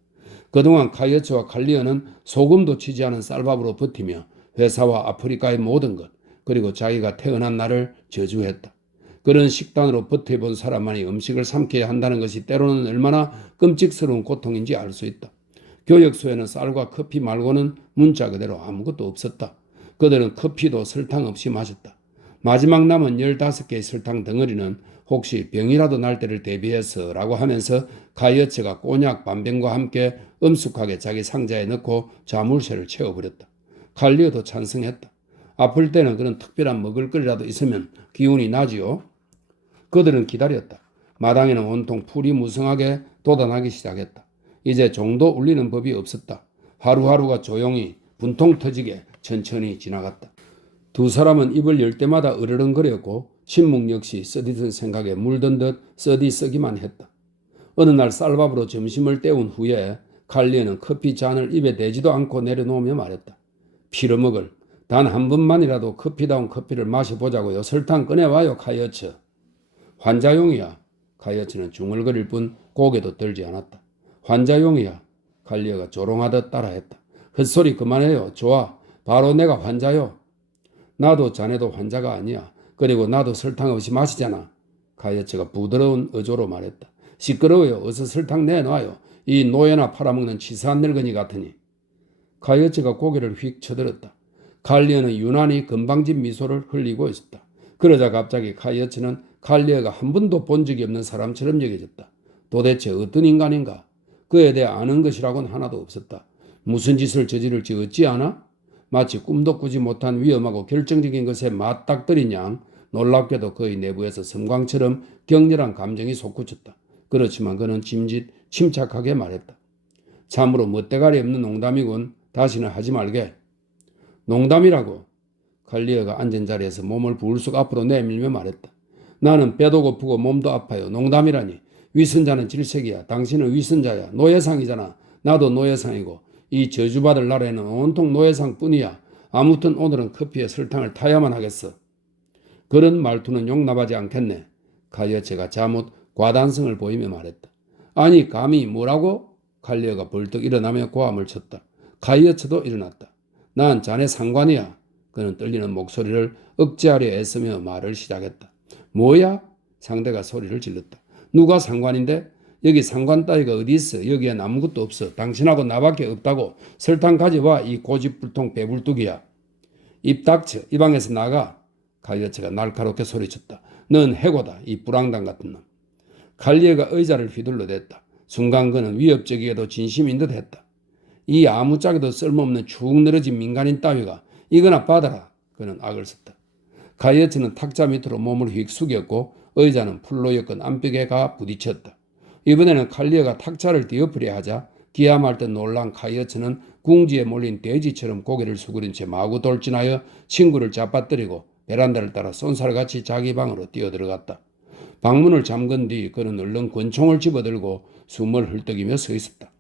그동안 카이어츠와 칼리어는 소금도 치지 않은 쌀밥으로 버티며 회사와 아프리카의 모든 것 그리고 자기가 태어난 날을 저주했다. 그런 식단으로 버텨본 사람만이 음식을 삼켜야 한다는 것이 때로는 얼마나 끔찍스러운 고통인지 알 수 있다. 교역소에는 쌀과 커피 말고는 문자 그대로 아무것도 없었다. 그들은 커피도 설탕 없이 마셨다. 마지막 남은 15개의 설탕 덩어리는 혹시 병이라도 날 때를 대비해서 라고 하면서 가이어츠가 꼬냑 반병과 함께 엄숙하게 자기 상자에 넣고 자물쇠를 채워버렸다. 칼리어도 찬성했다. 아플 때는 그런 특별한 먹을거리라도 있으면 기운이 나지요. 그들은 기다렸다. 마당에는 온통 풀이 무성하게 돋아나기 시작했다. 이제 종도 울리는 법이 없었다. 하루하루가 조용히 분통 터지게 천천히 지나갔다. 두 사람은 입을 열 때마다 으르렁거렸고 신문 역시 써디든 생각에 물든 듯 써디쓰기만 했다. 어느 날 쌀밥으로 점심을 때운 후에 칼리어는 커피 잔을 입에 대지도 않고 내려놓으며 말했다. 피로먹을 단 한 번만이라도 커피다운 커피를 마셔보자고요. 설탕 꺼내와요 카이어츠. 환자용이야. 카이어츠는 중얼거릴 뿐 고개도 들지 않았다. 환자용이야. 칼리어가 조롱하듯 따라했다. 헛소리 그만해요. 좋아. 바로 내가 환자요. 나도 자네도 환자가 아니야. 그리고 나도 설탕 없이 마시잖아. 카이어츠가 부드러운 어조로 말했다. 시끄러워요. 어서 설탕 내놔요. 이 노예나 팔아먹는 치사한 늙은이 같으니. 카이어츠가 고개를 휙 쳐들었다. 칼리어는 유난히 건방진 미소를 흘리고 있었다. 그러자 갑자기 카이어츠는 칼리어가 한 번도 본 적이 없는 사람처럼 여겨졌다. 도대체 어떤 인간인가? 그에 대해 아는 것이라고는 하나도 없었다. 무슨 짓을 저지를지 어찌 아나? 마치 꿈도 꾸지 못한 위험하고 결정적인 것에 맞닥뜨린 양 놀랍게도 그의 내부에서 섬광처럼 격렬한 감정이 솟구쳤다. 그렇지만 그는 침착하게 말했다. 참으로 멋대가리 없는 농담이군. 다시는 하지 말게. 농담이라고. 칼리어가 앉은 자리에서 몸을 불쑥 앞으로 내밀며 말했다. 나는 배도 고프고 몸도 아파요. 농담이라니. 위선자는 질색이야. 당신은 위선자야. 노예상이잖아. 나도 노예상이고 이 저주받을 나라에는 온통 노예상뿐이야. 아무튼 오늘은 커피에 설탕을 타야만 하겠어. 그런 말투는 용납하지 않겠네. 카이어츠가 자뭇 과단성을 보이며 말했다. 아니 감히 뭐라고? 칼리어가 벌떡 일어나며 고함을 쳤다. 카이어츠도 일어났다. 난 자네 상관이야. 그는 떨리는 목소리를 억제하려 애쓰며 말을 시작했다. 뭐야? 상대가 소리를 질렀다. 누가 상관인데? 여기 상관 따위가 어디 있어? 여기엔 아무것도 없어. 당신하고 나밖에 없다고. 설탕 가져와. 이 고집불통 배불뚝이야. 입 닥쳐. 이 방에서 나가. 카이어츠가 날카롭게 소리쳤다. 넌 해고다. 이 불황당 같은 놈. 칼리어가 의자를 휘둘러댔다. 순간 그는 위협적이게도 진심인 듯 했다. 이 아무짝에도 쓸모없는 축 늘어진 민간인 따위가 이거나 받아라. 그는 악을 썼다. 카이어츠는 탁자 밑으로 몸을 휙 숙였고 의자는 풀로 엮은 암벽에 가 부딪혔다. 이번에는 칼리어가 탁자를 뒤엎으려 하자 기아 말듯 놀란 카이어츠는 궁지에 몰린 돼지처럼 고개를 수그린 채 마구 돌진하여 친구를 잡아뜨리고 베란다를 따라 쏜살같이 자기 방으로 뛰어들어갔다. 방문을 잠근 뒤 그는 얼른 권총을 집어들고 숨을 헐떡이며 서 있었다.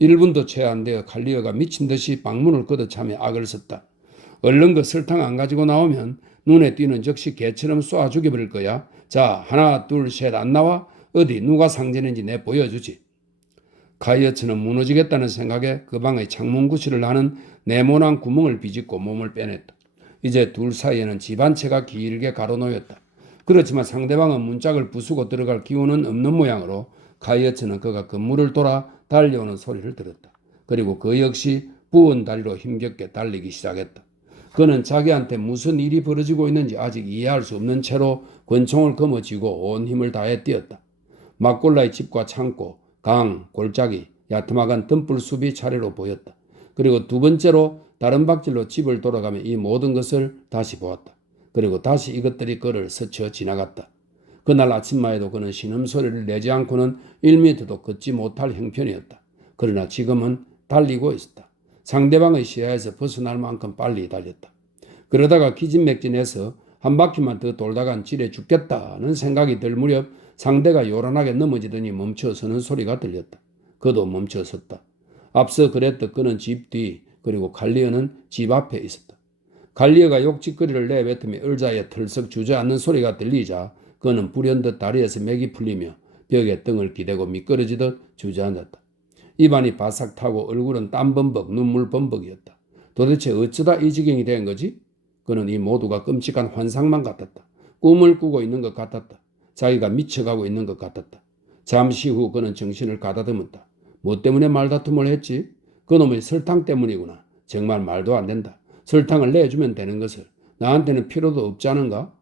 1분도 채 안 되어 칼리어가 미친 듯이 방문을 걷어차며 악을 썼다. 얼른 그 설탕 안 가지고 나오면 눈에 띄는 즉시 개처럼 쏴 죽여버릴 거야. 자, 하나, 둘, 셋 안 나와? 어디 누가 상전인지 내 보여주지. 카이어츠는 무너지겠다는 생각에 그 방의 창문 구실을 하는 네모난 구멍을 비집고 몸을 빼냈다. 이제 둘 사이에는 집 한 채가 길게 가로놓였다. 그렇지만 상대방은 문짝을 부수고 들어갈 기운은 없는 모양으로 카이어츠는 그가 건물을 돌아 달려오는 소리를 들었다. 그리고 그 역시 부은 다리로 힘겹게 달리기 시작했다. 그는 자기한테 무슨 일이 벌어지고 있는지 아직 이해할 수 없는 채로 권총을 거머쥐고 온 힘을 다해 뛰었다. 막골라의 집과 창고, 강, 골짜기, 야트막한 등불숲이 차례로 보였다. 그리고 두 번째로 다른 박질로 집을 돌아가며 이 모든 것을 다시 보았다. 그리고 다시 이것들이 그를 스쳐 지나갔다. 그날 아침마에도 그는 신음소리를 내지 않고는 1미터도 걷지 못할 형편이었다. 그러나 지금은 달리고 있었다. 상대방의 시야에서 벗어날 만큼 빨리 달렸다. 그러다가 기진맥진해서 한 바퀴만 더 돌다간 지레 죽겠다는 생각이 들 무렵 상대가 요란하게 넘어지더니 멈춰서는 소리가 들렸다. 그도 멈춰섰다. 앞서 그랬듯 그는 집 뒤, 그리고 갈리어는 집 앞에 있었다. 갈리어가 욕짓거리를 내뱉으며 의자에 털썩 주저앉는 소리가 들리자 그는 불현듯 다리에서 맥이 풀리며 벽에 등을 기대고 미끄러지듯 주저앉았다. 입안이 바싹 타고 얼굴은 땀 범벅, 눈물 범벅이었다. 도대체 어쩌다 이 지경이 된 거지? 그는 이 모두가 끔찍한 환상만 같았다. 꿈을 꾸고 있는 것 같았다. 자기가 미쳐가고 있는 것 같았다. 잠시 후 그는 정신을 가다듬었다. 뭐 때문에 말다툼을 했지? 그놈의 설탕 때문이구나. 정말 말도 안 된다. 설탕을 내주면 되는 것을 나한테는 필요도 없지 않은가?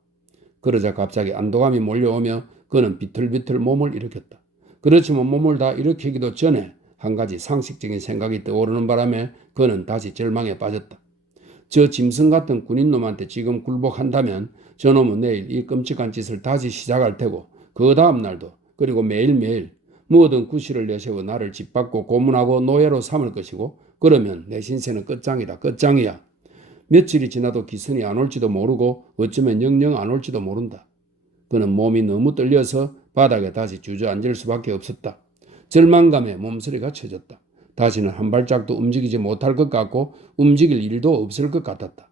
그러자 갑자기 안도감이 몰려오며 그는 비틀비틀 몸을 일으켰다. 그렇지만 몸을 다 일으키기도 전에 한 가지 상식적인 생각이 떠오르는 바람에 그는 다시 절망에 빠졌다. 저 짐승 같은 군인놈한테 지금 굴복한다면 저놈은 내일 이 끔찍한 짓을 다시 시작할 테고 그 다음 날도 그리고 매일매일 뭐든 구실을 내세워 나를 짓밟고 고문하고 노예로 삼을 것이고 그러면 내 신세는 끝장이다. 끝장이야. 며칠이 지나도 기선이 안 올지도 모르고 어쩌면 영영 안 올지도 모른다. 그는 몸이 너무 떨려서 바닥에 다시 주저앉을 수밖에 없었다. 절망감에 몸서리가 쳐졌다. 다시는 한 발짝도 움직이지 못할 것 같고 움직일 일도 없을 것 같았다.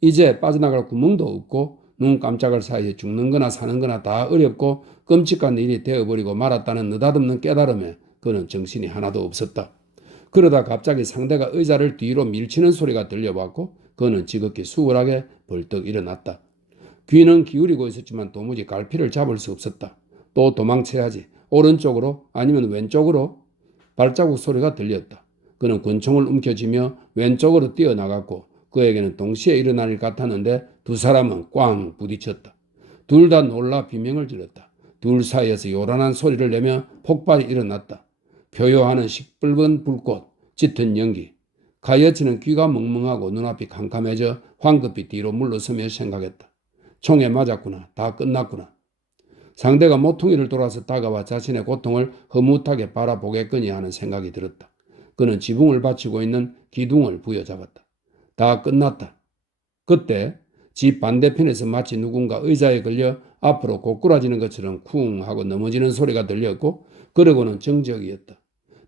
이제 빠져나갈 구멍도 없고 눈 깜짝할 사이에 죽는 거나 사는 거나 다 어렵고 끔찍한 일이 되어버리고 말았다는 느닷없는 깨달음에 그는 정신이 하나도 없었다. 그러다 갑자기 상대가 의자를 뒤로 밀치는 소리가 들려왔고 그는 지극히 수월하게 벌떡 일어났다. 귀는 기울이고 있었지만 도무지 갈피를 잡을 수 없었다. 또 도망쳐야지. 오른쪽으로 아니면 왼쪽으로 발자국 소리가 들렸다. 그는 권총을 움켜쥐며 왼쪽으로 뛰어나갔고 그에게는 동시에 일어날 일 같았는데 두 사람은 꽝 부딪혔다. 둘 다 놀라 비명을 질렀다. 둘 사이에서 요란한 소리를 내며 폭발이 일어났다. 표요하는 시뻘건 불꽃, 짙은 연기. 가이어츠는 귀가 멍멍하고 눈앞이 캄캄해져 황급히 뒤로 물러서며 생각했다. 총에 맞았구나. 다 끝났구나. 상대가 모퉁이를 돌아서 다가와 자신의 고통을 흐뭇하게 바라보겠거니 하는 생각이 들었다. 그는 지붕을 받치고 있는 기둥을 부여잡았다. 다 끝났다. 그때 집 반대편에서 마치 누군가 의자에 걸려 앞으로 고꾸라지는 것처럼 쿵 하고 넘어지는 소리가 들렸고 그러고는 정적이었다.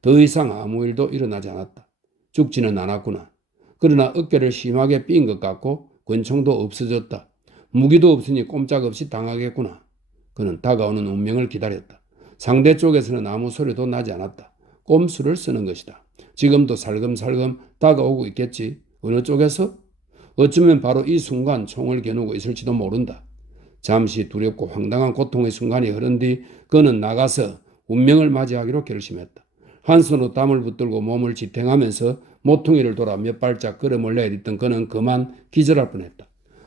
더 이상 아무 일도 일어나지 않았다. 죽지는 않았구나. 그러나 어깨를 심하게 삔 것 같고 권총도 없어졌다. 무기도 없으니 꼼짝없이 당하겠구나. 그는 다가오는 운명을 기다렸다. 상대 쪽에서는 아무 소리도 나지 않았다. 꼼수를 쓰는 것이다. 지금도 살금살금 다가오고 있겠지. 어느 쪽에서? 어쩌면 바로 이 순간 총을 겨누고 있을지도 모른다. 잠시 두렵고 황당한 고통의 순간이 흐른 뒤 그는 나가서 운명을 맞이하기로 결심했다. 한 손으로 땀을 붙들고 몸을 지탱하면서 모퉁이를 돌아 몇 발짝 걸음을 내딛던 그는 그만 기절할 뻔했다.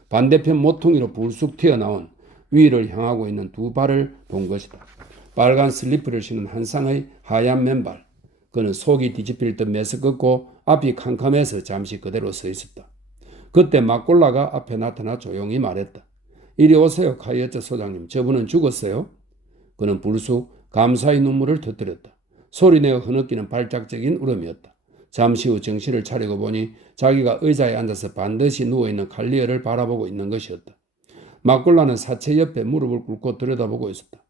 반대편 모퉁이로 불쑥 튀어나온 위를 향하고 있는 두 발을 본 것이다. 빨간 슬리퍼를 신은 한 쌍의 하얀 맨발. 그는 속이 뒤집힐 듯 메스껍고 앞이 캄캄해서 잠시 그대로 서 있었다. 그때 막골라가 앞에 나타나 조용히 말했다. 이리 오세요, 카이어츠 소장님. 저분은 죽었어요? 그는 불쑥 감사의 눈물을 터뜨렸다. 소리내어 흐느끼는 발작적인 울음이었다. 잠시 후 정신을 차리고 보니 자기가 의자에 앉아서 반드시 누워있는 칼리어를 바라보고 있는 것이었다. 막골라는 사체 옆에 무릎을 꿇고 들여다보고 있었다.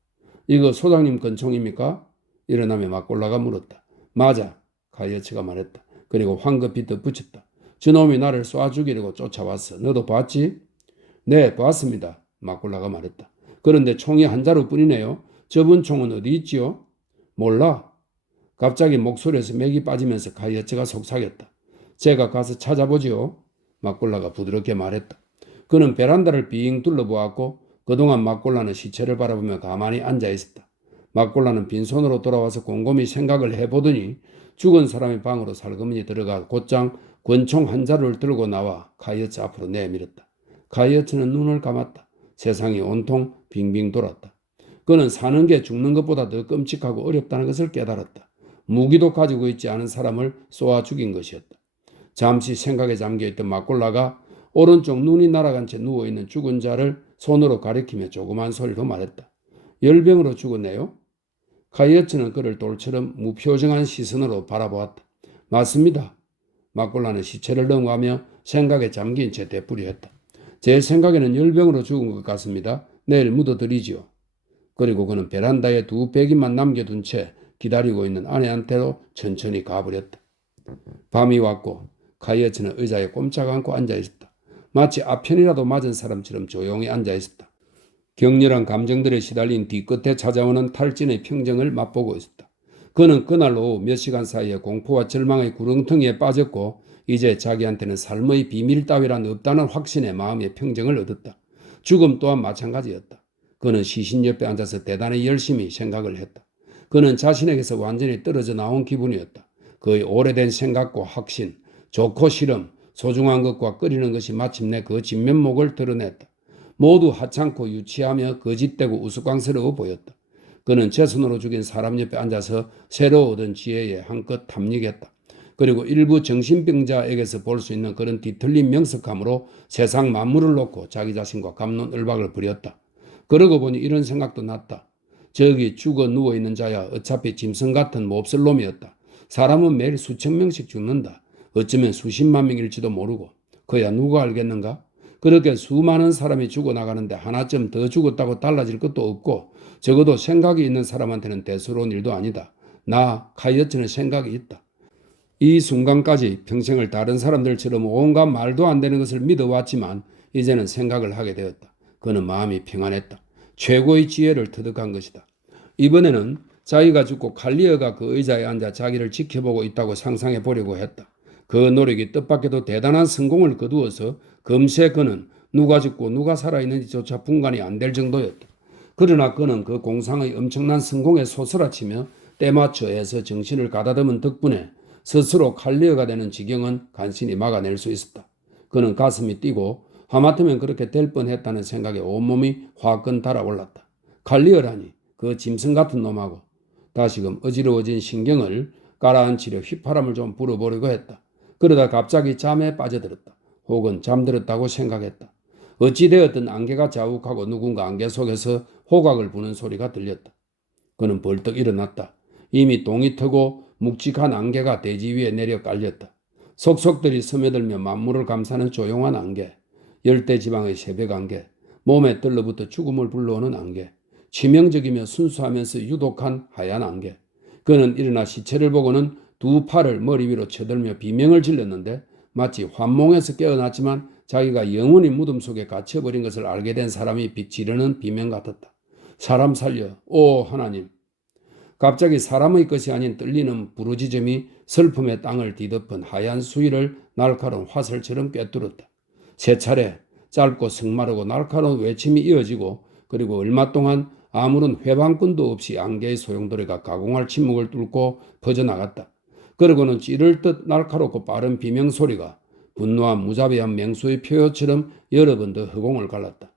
이거 소장님 권총입니까? 일어나며 막골라가 물었다. 맞아, 카이어츠가 말했다. 그리고 황급히 덧붙였다. 저놈이 나를 쏴 죽이려고 쫓아왔어. 너도 봤지? 네, 봤습니다. 막골라가 말했다. 그런데 총이 한 자루뿐이네요. 저분 총은 어디 있지요? 몰라. 갑자기 목소리에서 맥이 빠지면서 카이어츠가 속삭였다. 제가 가서 찾아보지요. 막골라가 부드럽게 말했다. 그는 베란다를 빙 둘러보았고 그동안 막골라는 시체를 바라보며 가만히 앉아 있었다. 막골라는 빈손으로 돌아와서 곰곰이 생각을 해보더니 죽은 사람의 방으로 살그머니 들어가 곧장 권총 한 자루를 들고 나와 카이어츠 앞으로 내밀었다. 카이어츠는 눈을 감았다. 세상이 온통 빙빙 돌았다. 그는 사는 게 죽는 것보다 더 끔찍하고 어렵다는 것을 깨달았다. 무기도 가지고 있지 않은 사람을 쏘아 죽인 것이었다. 잠시 생각에 잠겨있던 막골라가 오른쪽 눈이 날아간 채 누워있는 죽은 자를 손으로 가리키며 조그만 소리로 말했다. 열병으로 죽었네요? 카이어츠는 그를 돌처럼 무표정한 시선으로 바라보았다. 맞습니다. 막골라는 시체를 넘어가며 생각에 잠긴 채 되풀이했다. 제 생각에는 열병으로 죽은 것 같습니다. 내일 묻어드리지요. 그리고 그는 베란다에 두 백인만 남겨둔 채 기다리고 있는 아내한테로 천천히 가버렸다. 밤이 왔고 카이어츠는 의자에 꼼짝 않고 앉아있었다. 마치 아편이라도 맞은 사람처럼 조용히 앉아있었다. 격렬한 감정들에 시달린 뒤끝에 찾아오는 탈진의 평정을 맛보고 있었다. 그는 그날 오후 몇 시간 사이에 공포와 절망의 구렁텅이에 빠졌고 이제 자기한테는 삶의 비밀 따위란 없다는 확신에 마음의 평정을 얻었다. 죽음 또한 마찬가지였다. 그는 시신 옆에 앉아서 대단히 열심히 생각을 했다. 그는 자신에게서 완전히 떨어져 나온 기분이었다. 그의 오래된 생각과 확신, 좋고 싫음, 소중한 것과 꺼리는 것이 마침내 그 진면목을 드러냈다. 모두 하찮고 유치하며 거짓되고 우스꽝스러워 보였다. 그는 제 손으로 죽인 사람 옆에 앉아서 새로 얻은 지혜에 한껏 탐닉했다. 그리고 일부 정신병자에게서 볼 수 있는 그런 뒤틀린 명석함으로 세상 만물을 놓고 자기 자신과 갑론을박을 부렸다. 그러고 보니 이런 생각도 났다. 저기 죽어 누워있는 자야 어차피 짐승 같은 몹쓸 놈이었다. 사람은 매일 수천 명씩 죽는다. 어쩌면 수십만 명일지도 모르고. 그야 누가 알겠는가? 그렇게 수많은 사람이 죽어나가는데 하나쯤 더 죽었다고 달라질 것도 없고 적어도 생각이 있는 사람한테는 대수로운 일도 아니다. 나 카이어츠는 생각이 있다. 이 순간까지 평생을 다른 사람들처럼 온갖 말도 안 되는 것을 믿어왔지만 이제는 생각을 하게 되었다. 그는 마음이 평안했다. 최고의 지혜를 터득한 것이다. 이번에는 자기가 죽고 칼리어가 그 의자에 앉아 자기를 지켜보고 있다고 상상해 보려고 했다. 그 노력이 뜻밖에도 대단한 성공을 거두어서 금세 그는 누가 죽고 누가 살아있는지조차 분간이 안 될 정도였다. 그러나 그는 그 공상의 엄청난 성공에 소스라치며 때맞춰 해서 정신을 가다듬은 덕분에 스스로 칼리어가 되는 지경은 간신히 막아낼 수 있었다. 그는 가슴이 뛰고 하마터면 그렇게 될 뻔했다는 생각에 온몸이 화끈 달아올랐다. 칼리어라니 그 짐승 같은 놈하고 다시금 어지러워진 신경을 가라앉히려 휘파람을 좀 불어보려고 했다. 그러다 갑자기 잠에 빠져들었다. 혹은 잠들었다고 생각했다. 어찌되었든 안개가 자욱하고 누군가 안개 속에서 호각을 부는 소리가 들렸다. 그는 벌떡 일어났다. 이미 동이 트고 묵직한 안개가 대지 위에 내려 깔렸다. 속속들이 스며들며 만물을 감싸는 조용한 안개, 열대지방의 새벽 안개, 몸에 떨러붙어 죽음을 불러오는 안개, 치명적이며 순수하면서 유독한 하얀 안개. 그는 일어나 시체를 보고는 두 팔을 머리 위로 쳐들며 비명을 질렀는데 마치 환몽에서 깨어났지만 자기가 영원히 무덤 속에 갇혀버린 것을 알게 된 사람이 지르는 비명 같았다. 사람 살려, 오 하나님. 갑자기 사람의 것이 아닌 떨리는 부르짖음이 슬픔의 땅을 뒤덮은 하얀 수위를 날카로운 화살처럼 꿰뚫었다. 세 차례 짧고 성마르고 날카로운 외침이 이어지고 그리고 얼마 동안 아무런 회방꾼도 없이 안개의 소용돌이가 가공할 침묵을 뚫고 퍼져나갔다. 그러고는 찌를 듯 날카롭고 빠른 비명소리가 분노한 무자비한 맹수의 표효처럼 여러 번 더 허공을 갈랐다.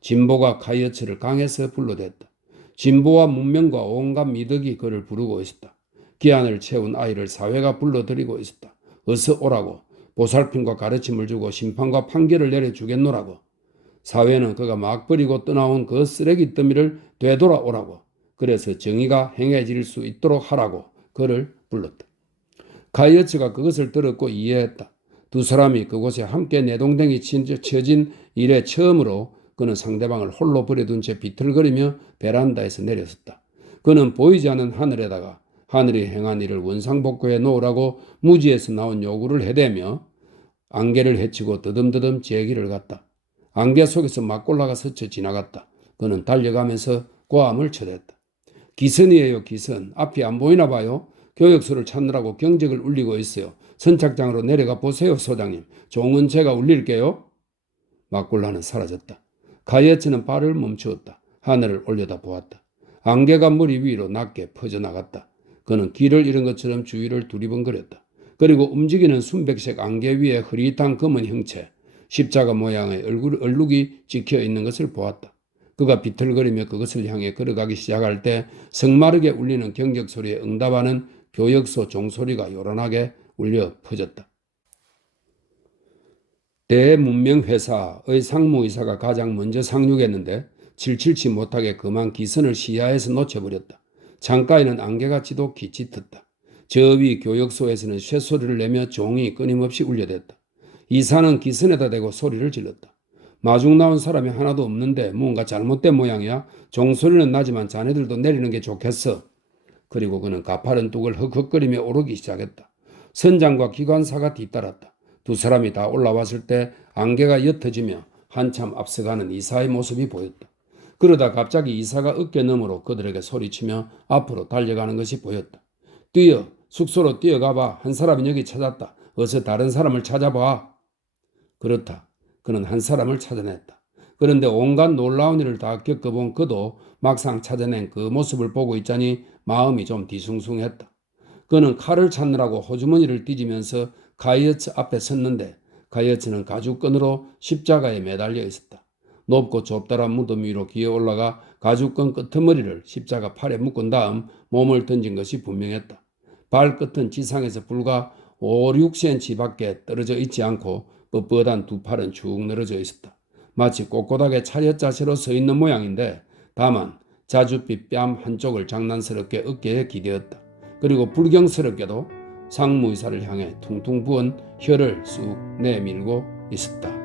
진보가 카이어츠를 강에서 불러댔다. 진보와 문명과 온갖 미덕이 그를 부르고 있었다. 기한을 채운 아이를 사회가 불러들이고 있었다. 어서 오라고 보살핌과 가르침을 주고 심판과 판결을 내려주겠노라고. 사회는 그가 막 버리고 떠나온 그 쓰레기 더미를 되돌아오라고. 그래서 정의가 행해질 수 있도록 하라고 그를 불렀다. 카이어츠가 그것을 들었고 이해했다. 두 사람이 그곳에 함께 내동댕이 쳐진 이래 처음으로 그는 상대방을 홀로 버려둔 채 비틀거리며 베란다에서 내렸었다. 그는 보이지 않는 하늘에다가 하늘이 행한 일을 원상복구해 놓으라고 무지에서 나온 요구를 해대며 안개를 헤치고 더듬더듬 제 길을 갔다. 안개 속에서 막골라가 스쳐 지나갔다. 그는 달려가면서 고함을 쳐댔다. 기선이에요, 기선. 앞이 안 보이나 봐요. 교역소를 찾느라고 경적을 울리고 있어요. 선착장으로 내려가 보세요, 소장님. 종은 제가 울릴게요. 막골라는 사라졌다. 카이어츠는 발을 멈추었다. 하늘을 올려다 보았다. 안개가 머리 위로 낮게 퍼져나갔다. 그는 길을 잃은 것처럼 주위를 두리번거렸다. 그리고 움직이는 순백색 안개 위에 흐릿한 검은 형체, 십자가 모양의 얼룩이 찍혀 있는 것을 보았다. 그가 비틀거리며 그것을 향해 걸어가기 시작할 때 성마르게 울리는 경적 소리에 응답하는 교역소 종소리가 요란하게 울려 퍼졌다. 대문명회사의 상무의사가 가장 먼저 상륙했는데 질칠치 못하게 그만 기선을 시야에서 놓쳐버렸다. 창가에는 안개가 지독히 짙었다. 저 위 교역소에서는 쇳소리를 내며 종이 끊임없이 울려댔다. 이사는 기선에다 대고 소리를 질렀다. 마중 나온 사람이 하나도 없는데 뭔가 잘못된 모양이야. 종소리는 나지만 자네들도 내리는 게 좋겠어. 그리고 그는 가파른 뚝을 헉헉거리며 오르기 시작했다. 선장과 기관사가 뒤따랐다. 두 사람이 다 올라왔을 때 안개가 옅어지며 한참 앞서가는 이사의 모습이 보였다. 그러다 갑자기 이사가 어깨 너머로 그들에게 소리치며 앞으로 달려가는 것이 보였다. 뛰어! 숙소로 뛰어가봐. 한 사람이 여기 찾았다. 어서 다른 사람을 찾아봐. 그렇다. 그는 한 사람을 찾아냈다. 그런데 온갖 놀라운 일을 다 겪어본 그도 막상 찾아낸 그 모습을 보고 있자니 마음이 좀 뒤숭숭했다. 그는 칼을 찾느라고 호주머니를 뒤지면서 가이어츠 앞에 섰는데 가이어츠는 가죽끈으로 십자가에 매달려 있었다. 높고 좁다란 무덤 위로 기어 올라가 가죽끈 끄트머리를 십자가 팔에 묶은 다음 몸을 던진 것이 분명했다. 발끝은 지상에서 불과 5, 6cm 밖에 떨어져 있지 않고 뻣뻣한 두 팔은 쭉 늘어져 있었다. 마치 꼿꼿하게 차렷 자세로 서 있는 모양인데 다만 자줏빛 뺨 한쪽을 장난스럽게 어깨에 기대었다. 그리고 불경스럽게도 상무의사를 향해 퉁퉁 부은 혀를 쑥 내밀고 있었다.